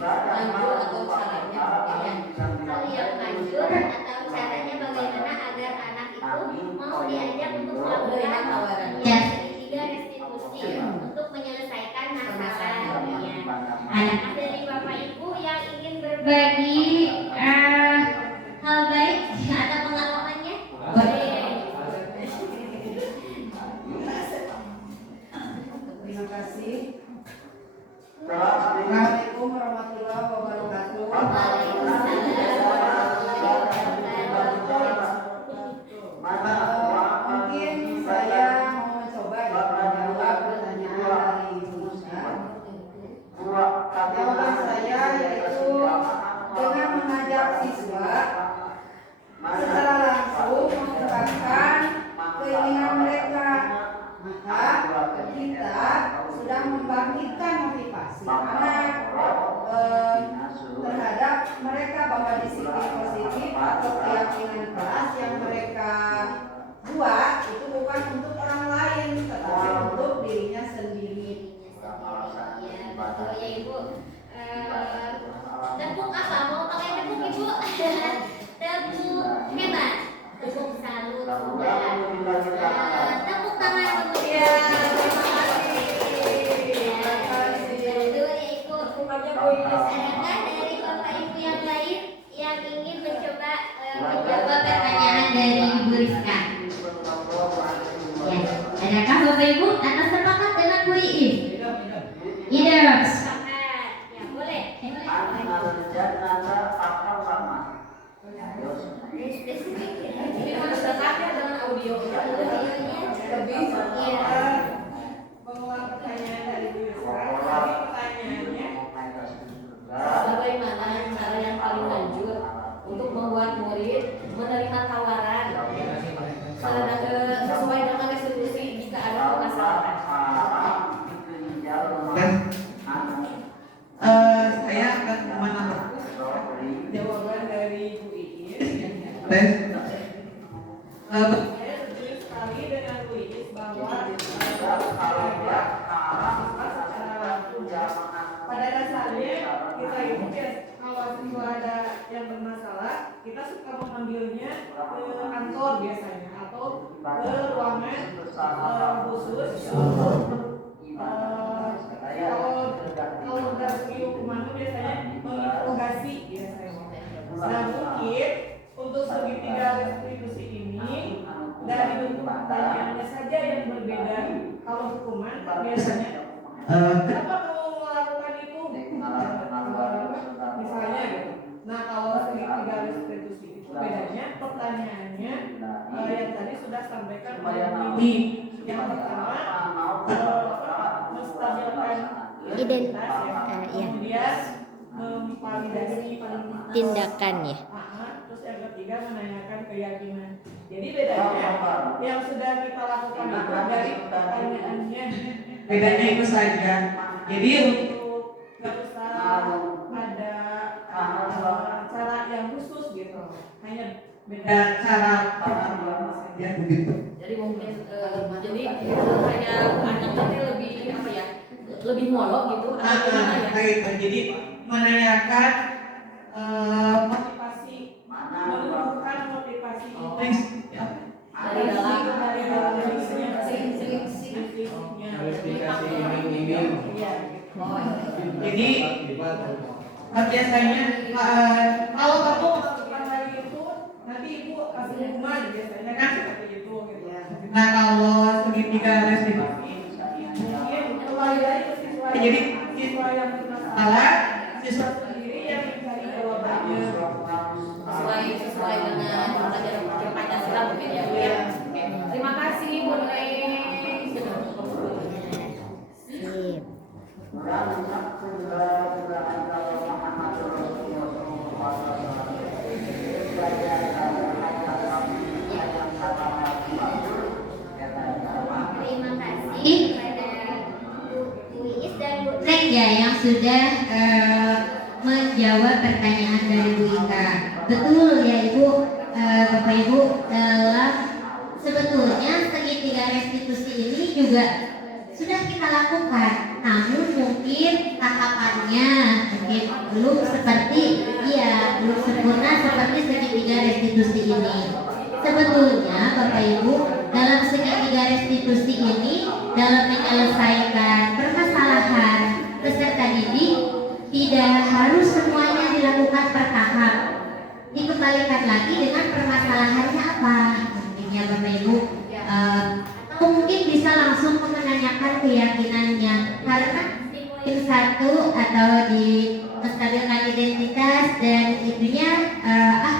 manjur atau caranya hal yang manjur atau caranya bagaimana agar anak itu mau diajak untuk melakukan tawaran ya segitiga restitusi untuk menyelesaikan masalahnya. Adakah dari Bapak Ibu yang ingin berbagi hal baik atau pengalamannya? Boleh. Terima kasih. Assalamualaikum warahmatullahi wabarakatuh. Mungkin saya mau mencoba menjawab pertanyaan dari Ibu Nusa. Jawaban saya yaitu dengan mengajak siswa secara langsung mengungkapkan keinginan mereka, maka kita sudah membangkitkan motivasi anak terhadap mereka bahwa disiplin positif atau keyakinan keras yang mereka buat itu bukan untuk orang lain tetapi untuk dirinya sendiri. Ya, betul ya Ibu. Tepuk apa? Mau pakai tepuk Ibu? Tepuk hebat. Tepuk salut sudah. Tepuk tangan kemudian. Terima kasih. Betul ya Ibu. Adakah dari Bapak Ibu yang lain yang ingin mencoba menjawab pertanyaan dari Ibu Rizka? Ya. Adakah Bapak Ibu atau sepakat dengan Bu Iis? Tidak. Sepakat. Ya, boleh. Ini mendekatnya dengan audio. Lebih mengulang pertanyaan dari Bu Rizka. Jadi pertanyaannya, Bagaimana cara yang paling manjur untuk membuat murid menerima tawaran sesuai dengan restitusi jika ada permasalahan? Saya akan menambah jawaban dari Bu Iis. tes. Saya setuju sekali dengan Bu Iis bahwa pada dasarnya kita itu kalau siswa ada yang bermasalah, kita suka mengambilnya ke kantor biasanya atau ke ruangan khusus kalau udah pergi hukuman itu biasanya menginterogasi biasanya. Nah mungkin untuk segitiga restitusi ini dari bentuk pertanyaannya saja yang berbeda. Kalau hukuman biasanya kenapa kamu melakukan itu? Misalnya gitu. Nah kalau segitiga restitusi itu bedanya pertanyaannya yang tadi sudah sampaikan oleh Nindi. Yang pertama menstabilkan identitas ya. Kemudian memvalidasi tindakannya. Terus yang ketiga menanyakan keyakinan. Jadi bedanya yang sudah kita lakukan itu dari pertanyaannya. Bedanya itu saja. Jadi Untuk nggak usah ada cara yang khusus gitu. Hanya beda cara saja begitu. Jadi mungkin jadi kayak anaknya lebih apa ya? Lebih molok gitu atau gimana ya? Gitu. Jadi menanyakan motivasi, menumbuhkan motivasi Dari dalam Harus dikasih iming-iming. Iya. Jadi biasanya kalau kamu Melakukan hal itu, nanti ibu kasih hukuman biasanya kan seperti itu gitu. nah kalau segitiga restitusi Mungkin kembali lagi ke siswa. Jadi, siswa yang bermasalah, salah siswa sendiri yang mencari jawabannya. sesuai dengan pelajaran Pancasila mungkin ya Bu ya. Oke. Terima kasih Bu Neng. Sip. Terima kasih pada Bu Iis dan Bu Neng ya yang sudah menjawab pertanyaan dari Bu Ika. Betul ya Ibu, Bapak Ibu, dalam sebetulnya segitiga restitusi ini juga sudah kita lakukan, namun mungkin tahapannya mungkin belum seperti belum sempurna seperti segitiga restitusi ini. Sebetulnya Bapak Ibu, dalam segitiga restitusi ini dalam menyelesaikan permasalahan peserta didik tidak harus semuanya dilakukan per tahap. Dikembalikan lagi dengan permasalahannya apa mungkinnya Bapak Ibu, atau mungkin bisa langsung menanyakan keyakinannya karena tim satu atau di menstabilkan identitas dan itunya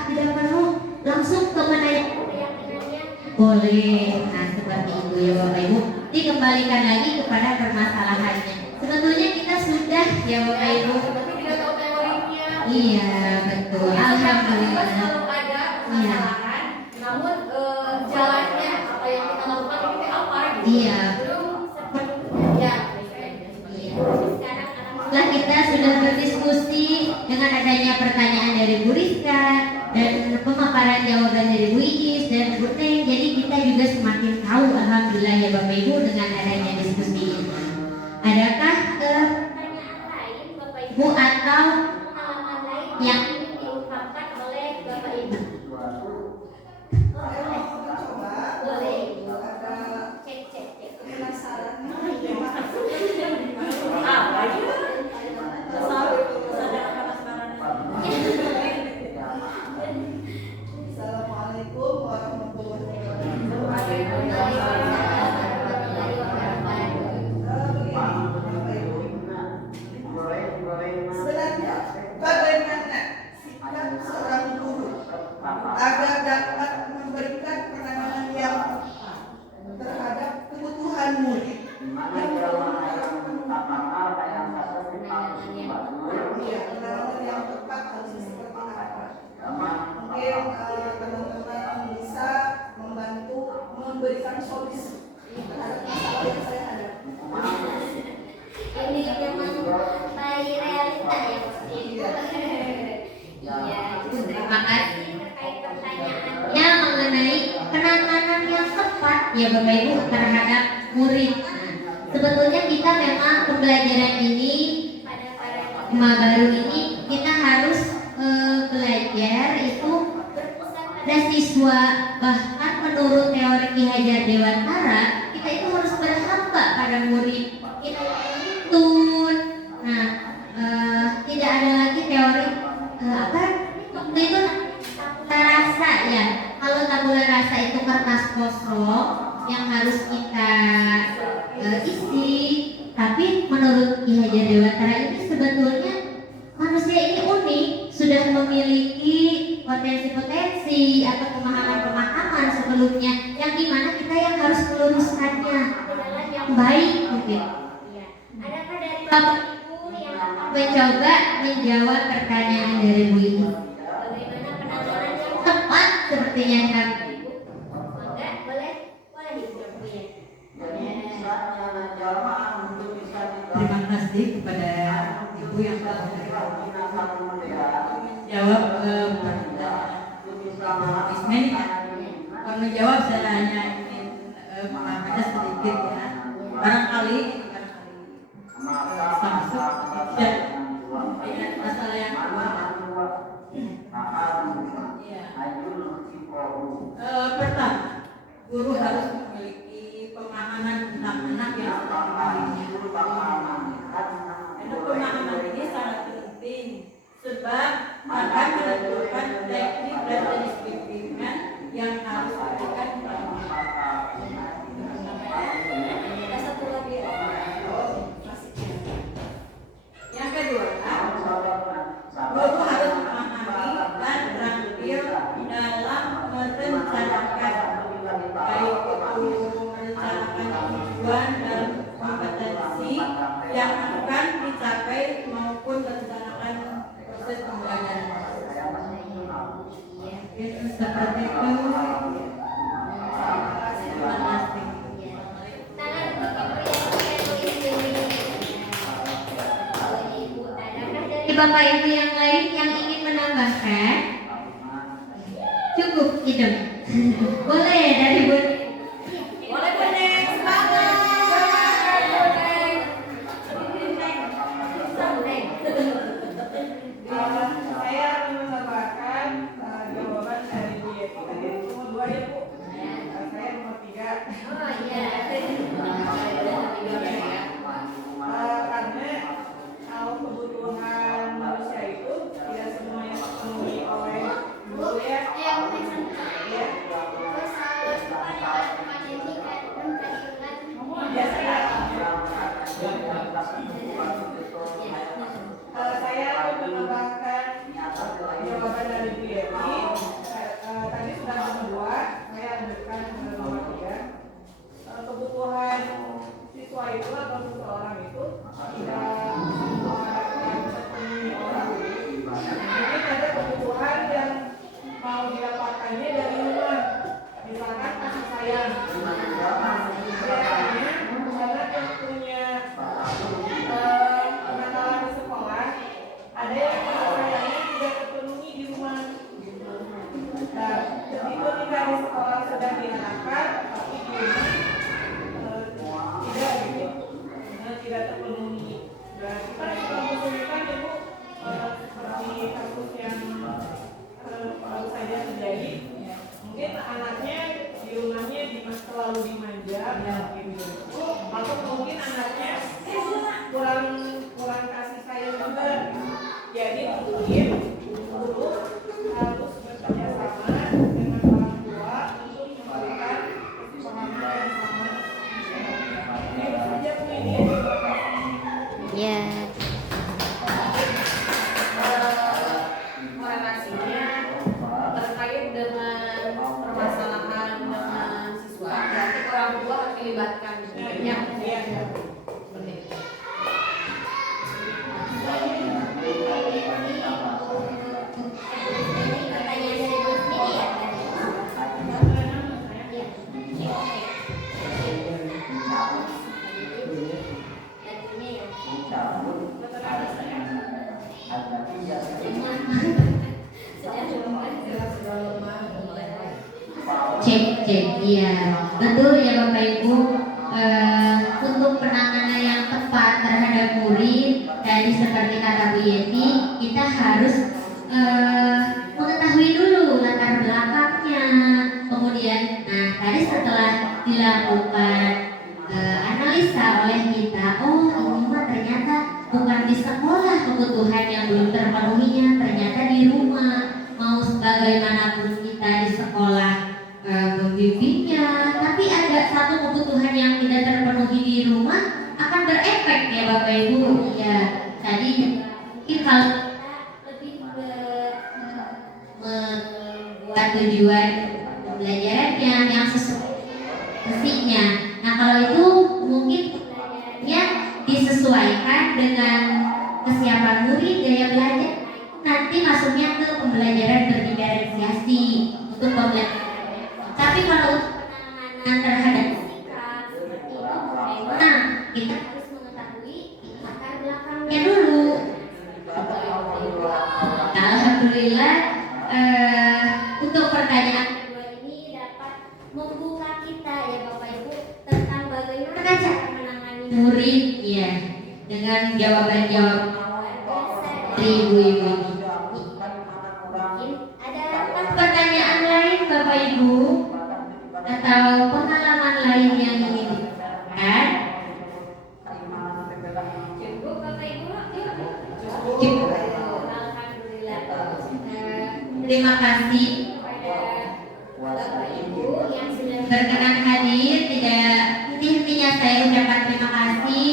tidak perlu langsung ke menanyakan keyakinannya boleh. Nah seperti itu ya Bapak Ibu, dikembalikan lagi kepada permasalahannya. Sebetulnya kita sudah ya Bapak Ibu, Tapi tidak tahu teorinya. iya betul, alhamdulillah. Kalau ada permasalahan, namun jalannya apa yang kita lakukan itu apa gitu. Iya. Belum sepenuhnya. Setelah kita sudah berdiskusi dengan adanya pertanyaan dari Bu Rizka dan pemaparan jawaban dari Bu Iis dan Bu Neng, jadi kita juga semakin tahu alhamdulillah ya Bapak Ibu dengan adanya diskusi ini. Adakah pertanyaan lain Bapak Ibu atau halaman lain yang ingin diungkapkan oleh Bapak Ibu? Boleh. Cek. Apa ya? Assalamualaikum warahmatullahi wabarakatuh. sebenarnya bagaimana sikap seorang guru agar dapat memberikan penanganan yang tepat terhadap kebutuhan murid yang penanganan yang tepat harus seperti apa? Mungkin teman-teman bisa membantu memberikan solusi terhadap masalah yang saya hadapi. Ini memang bayi realita ya Mas Ibu. Iya, terima kasih terkait pertanyaannya mengenai penanganan yang tepat ya Bapak Ibu terhadap murid. Nah, sebetulnya kita memang pembelajaran ini pada paradigma baru ini kita harus belajar itu berpusat pada siswa, bahkan menurut teori Ki Hajar Dewantara kita itu harus berhamba pada murid. Kita tuntun. Nah, tidak ada lagi teori waktu itu tabula rasa ya. Kalau tabula rasa itu kertas kosong yang harus kita isi. Tapi menurut Ki Hajar Dewantara ini sebetulnya manusia ini unik, sudah memiliki potensi-potensi atau pemahaman-pemahaman sebelumnya yang dimana kita yang harus meluruskannya ke jalan yang baik mungkin. Adakah dari Bapak Ibu yang akan mencoba menjawab pertanyaan dari Bu ini. Bagaimana penanganan yang Tepat seperti yang kami. enggak boleh dijawab Bu ya. Terima kasih kepada Ibu yang telah menjawab pertanyaan Ismen. Kalau menjawab saya hanya ingin menambahkan sedikit ya. Barangkali masuk dan ingat masalah yang kedua. Ya. Pertama, guru harus memiliki pemahaman tentang anak yang sedang dimiliki. Karena pemahaman ini sangat penting sebab akan menentukan teknik dan jenis bimbingan yang harus diberikan kepada anak. Ada satu lagi. Yang kedua, guru harus memahami dan terampil dalam merencanakan, baik itu merencanakan tujuan dan kompetensi yang akan dicapai maupun merencanakan proses pembelajaran. Itu seperti itu. Terima kasih. Tangan Ibu adakah dari Bapak Ibu yang lain yang ingin menambahkan? Cukup itu. Boleh dari Bu. Boleh Bu Neng, semangat. Saya menambahkan jawaban dari Bu Yeti. Tadi nomor 2 ya Bu. Saya nomor 3. Oh iya. Karena kalau kebutuhan manusia itu tidak semuanya terpenuhi oleh guru ya. Ya. Saya menambahkan jawaban dari Bu Yeti. Tadi sudah nomor 2, saya lanjutkan ke nomor 3. Kebutuhan siswa itu atau seseorang itu tidak terpenuhi oleh guru. Mungkin ada kebutuhan yang mau didapatkannya dari rumah, misalkan kasih sayang. Biasanya anak yang punya kenakalan di sekolah, ada yang kasih sayangnya tidak terpenuhi di rumah. Nah, ketika tidak di sekolah sudah diharapkan, tapi di rumah tidak gitu, tidak terpenuhi. Dan kita juga kesulitan ya Bu, seperti kasus yang baru saja terjadi. Mungkin anaknya di rumahnya terlalu dimanja, gitu. Atau mungkin anaknya kurang kasih sayang juga. Jadi mungkin guru harus bekerja sama dengan orang tua untuk memberikan pemahaman yang sama. Itu saja Bu ini. Ya. Korelasinya terkait dengan permasalahan dengan siswa, berarti orang tua harus dilibatkan. Ya. Seperti itu. Pertanyaan dari Bu sendiri ya. Cek, iya betul ya Bapak Ibu. Untuk penanganan yang tepat terhadap murid, tadi seperti kata Bu Yeti, kita harus mengetahui dulu latar belakangnya. Kemudian, nah tadi setelah dilakukan analisa oleh kita, oh ini mah ternyata bukan di sekolah kebutuhan yang belum terpenuhinya, ternyata di rumah. Mau sebagaimanapun kita di sekolah membimbingnya, tapi ada satu kebutuhan yang tidak terpenuhi di rumah akan berefek ya Bapak Ibu. Ya, tadi mungkin kalau kita lebih membuat tujuan pembelajarannya yang sesuai mestinya. Nah kalau itu mungkin ya disesuaikan dengan kesiapan pembelajaran. Tapi kalau untuk penanganan terhadap sikap seperti itu, memang kita harus mengetahui latar belakangnya dulu. Alhamdulillah, untuk pertanyaan kedua ini dapat membuka kita ya Bapak Ibu tentang bagaimana cara menangani murid ya, dengan jawaban-jawaban dari ibu-ibu ini. Mungkin ada pertanyaan lain Bapak Ibu atau pengalaman lain yang ingin disampaikan? Cukup Bapak Ibu, Cukup. Alhamdulillah. Terima kasih Kepada Bapak Ibu yang sudah berkenan hadir. Tidak henti-hentinya saya ucapkan terima kasih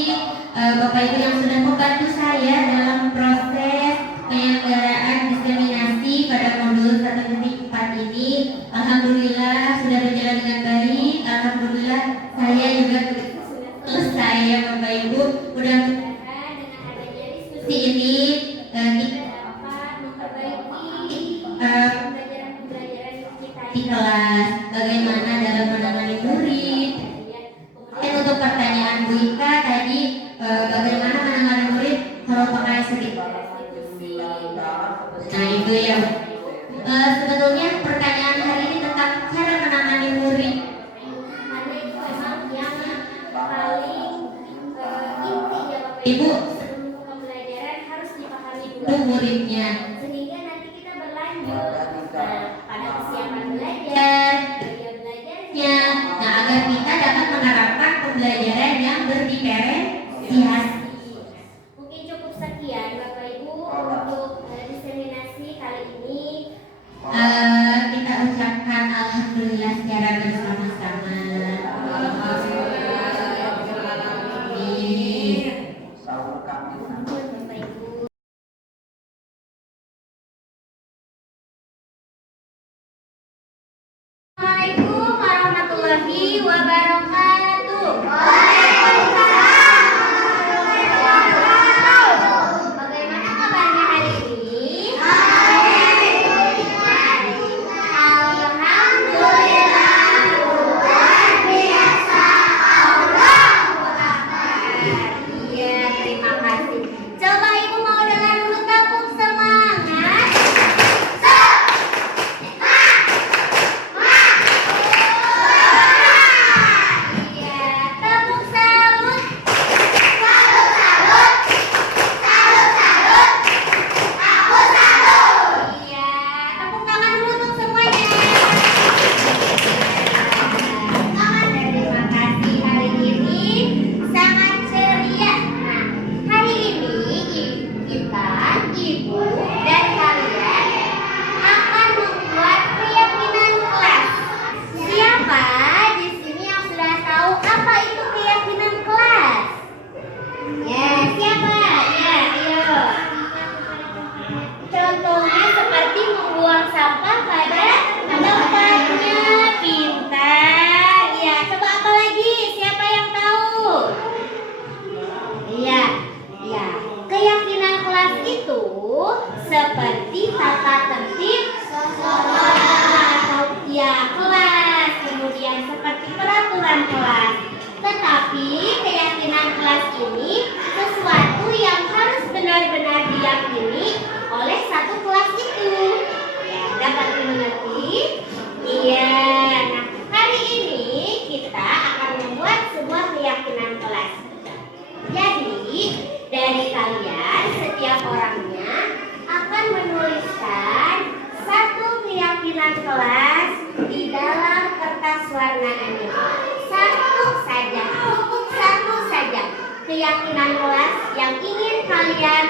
Bapak Ibu yang sudah membantu saya dalam proses penyelenggaraan diseminasi pada modul 1.4 ini. Alhamdulillah sudah berjalan dengan baik. Alhamdulillah saya juga selesai ya Bapak Ibu. Mudah-mudahan dengan adanya diskusi ini kita dapat memperbaiki pembelajaran kita di kelas, bagaimana dalam menangani murid. Kemudian untuk pertanyaan Bu Ika tadi, bagaimana menangani murid kalau pakai sedikit. Nah itu ya. Sebetulnya pertanyaan hari ini tentang cara menangani murid. Karena itu memang yang paling inti ya Bapak Ibu. Sebelum pembelajaran harus dipahami dulu muridnya, sehingga nanti kita berlanjut pada kesiapan belajar, gaya belajarnya. Nah agar kita dapat menerapkan pembelajaran yang berdiferensiasi. Mungkin cukup sekian Bapak Ibu untuk diseminasi kali ini. Kita ucapkan alhamdulillah secara bersama-sama. Assalamualaikum warahmatullahi wabarakatuh. Bagaimana kabarnya hari ini? Alhamdulillah luar biasa. Allahu Akbar. Iya, terima kasih. Coba Ibu mau dengar dulu tepuk semangat. Iya, tepuk salut. Salut, salut. Salut, salut. Aku salut. Iya, tepuk tangan dulu untuk semuanya. Terima kasih, hari ini sangat ceria. Nah, hari ini kita, Ibu, dan kalian akan membuat keyakinan kelas. Siapa di sini yang sudah tahu apa itu keyakinan kelas? Ya, siapa? Ya, ayo. Contohnya seperti membuang sampah pada tempatnya. Pintar. Ya, coba apa lagi? Siapa yang tahu? Iya, ya. Keyakinan kelas itu seperti tata tertib atau ya kelas, kemudian seperti peraturan kelas. Tetapi keyakinan kelas ini sesuatu yang harus benar-benar diyakini oleh satu kelas itu. Ya, dapat dimengerti? Iya. Nah, hari ini kita akan membuat sebuah keyakinan kelas. Jadi, dari kalian setiap orangnya akan menuliskan satu keyakinan kelas di dalam kertas warna ini. Satu saja keyakinan kelas yang ingin kalian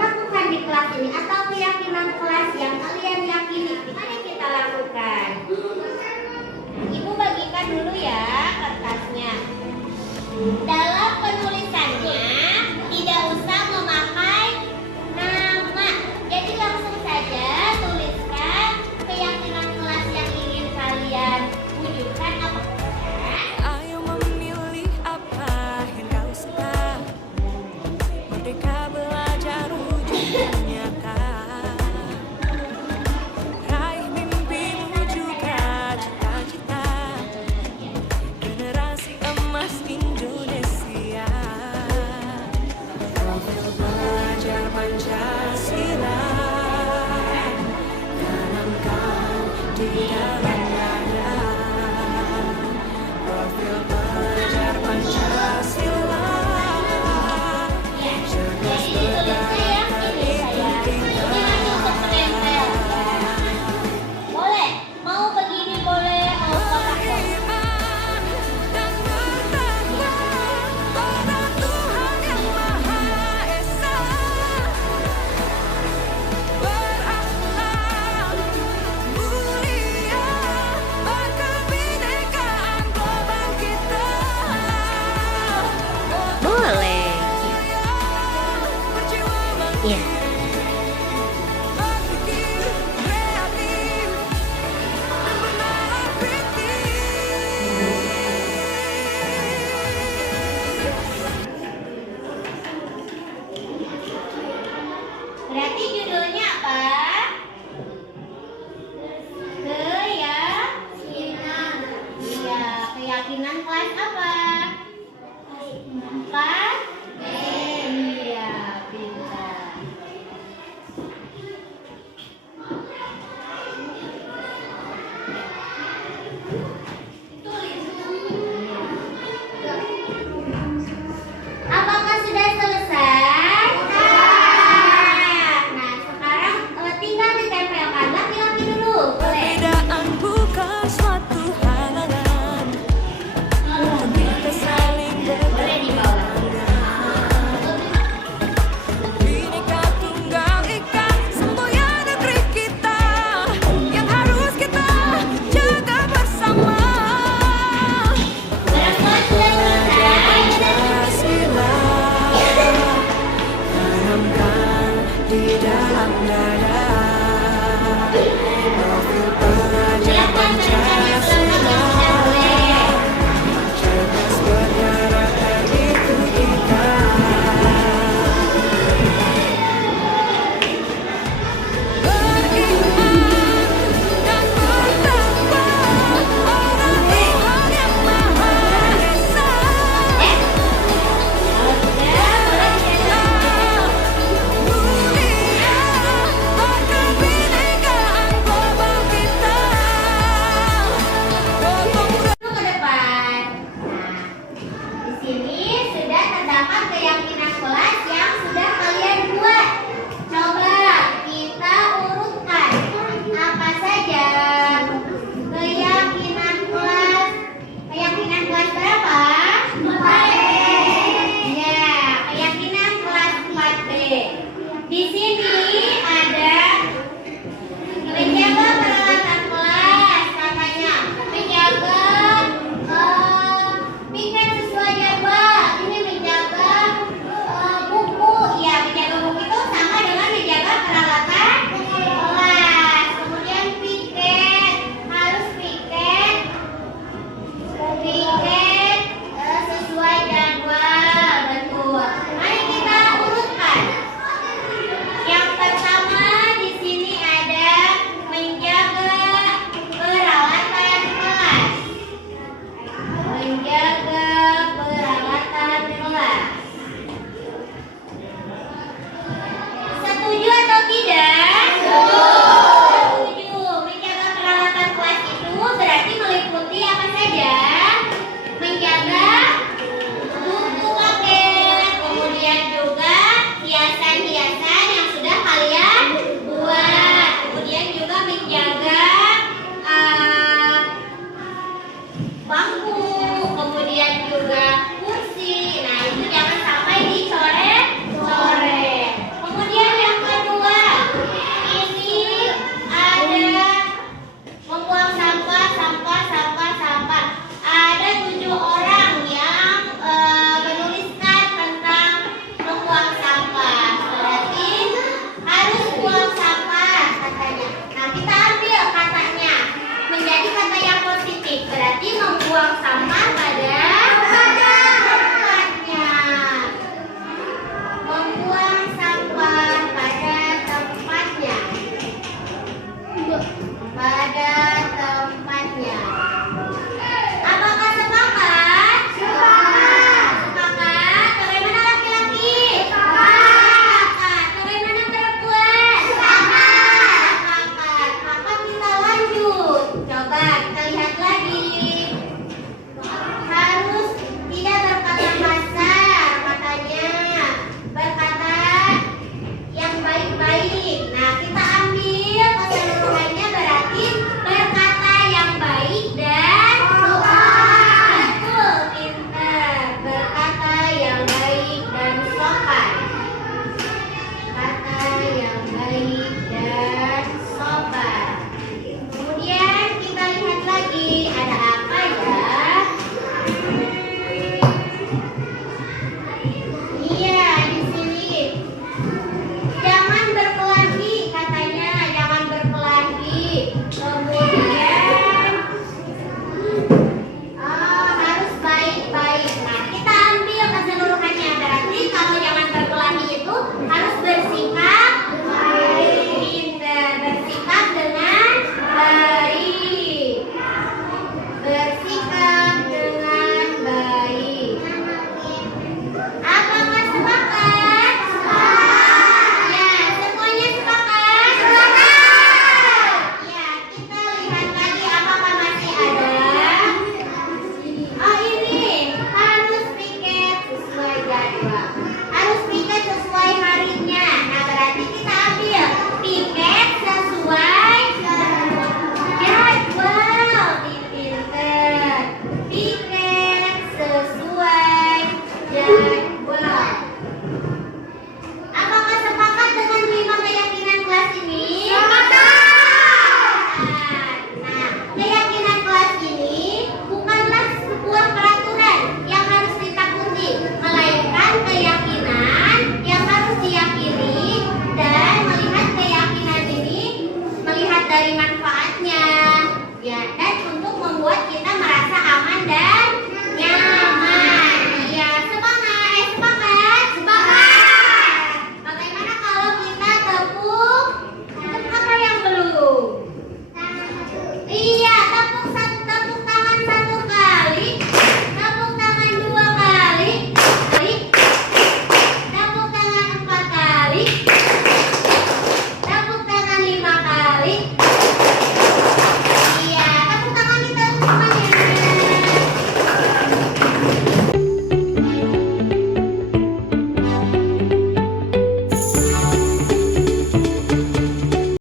lakukan di kelas ini, atau keyakinan kelas yang kalian yakini. Mari kita lakukan. Ibu bagikan dulu ya kertasnya. Dalam penulisannya tidak usah memakai nama, jadi langsung saja tuliskan keyakinan kelas yang ingin kalian wujudkan apa saja. Ayo memilih apa yang kau suka. Merdeka belajar wujud nyata. Raih mimpi Da da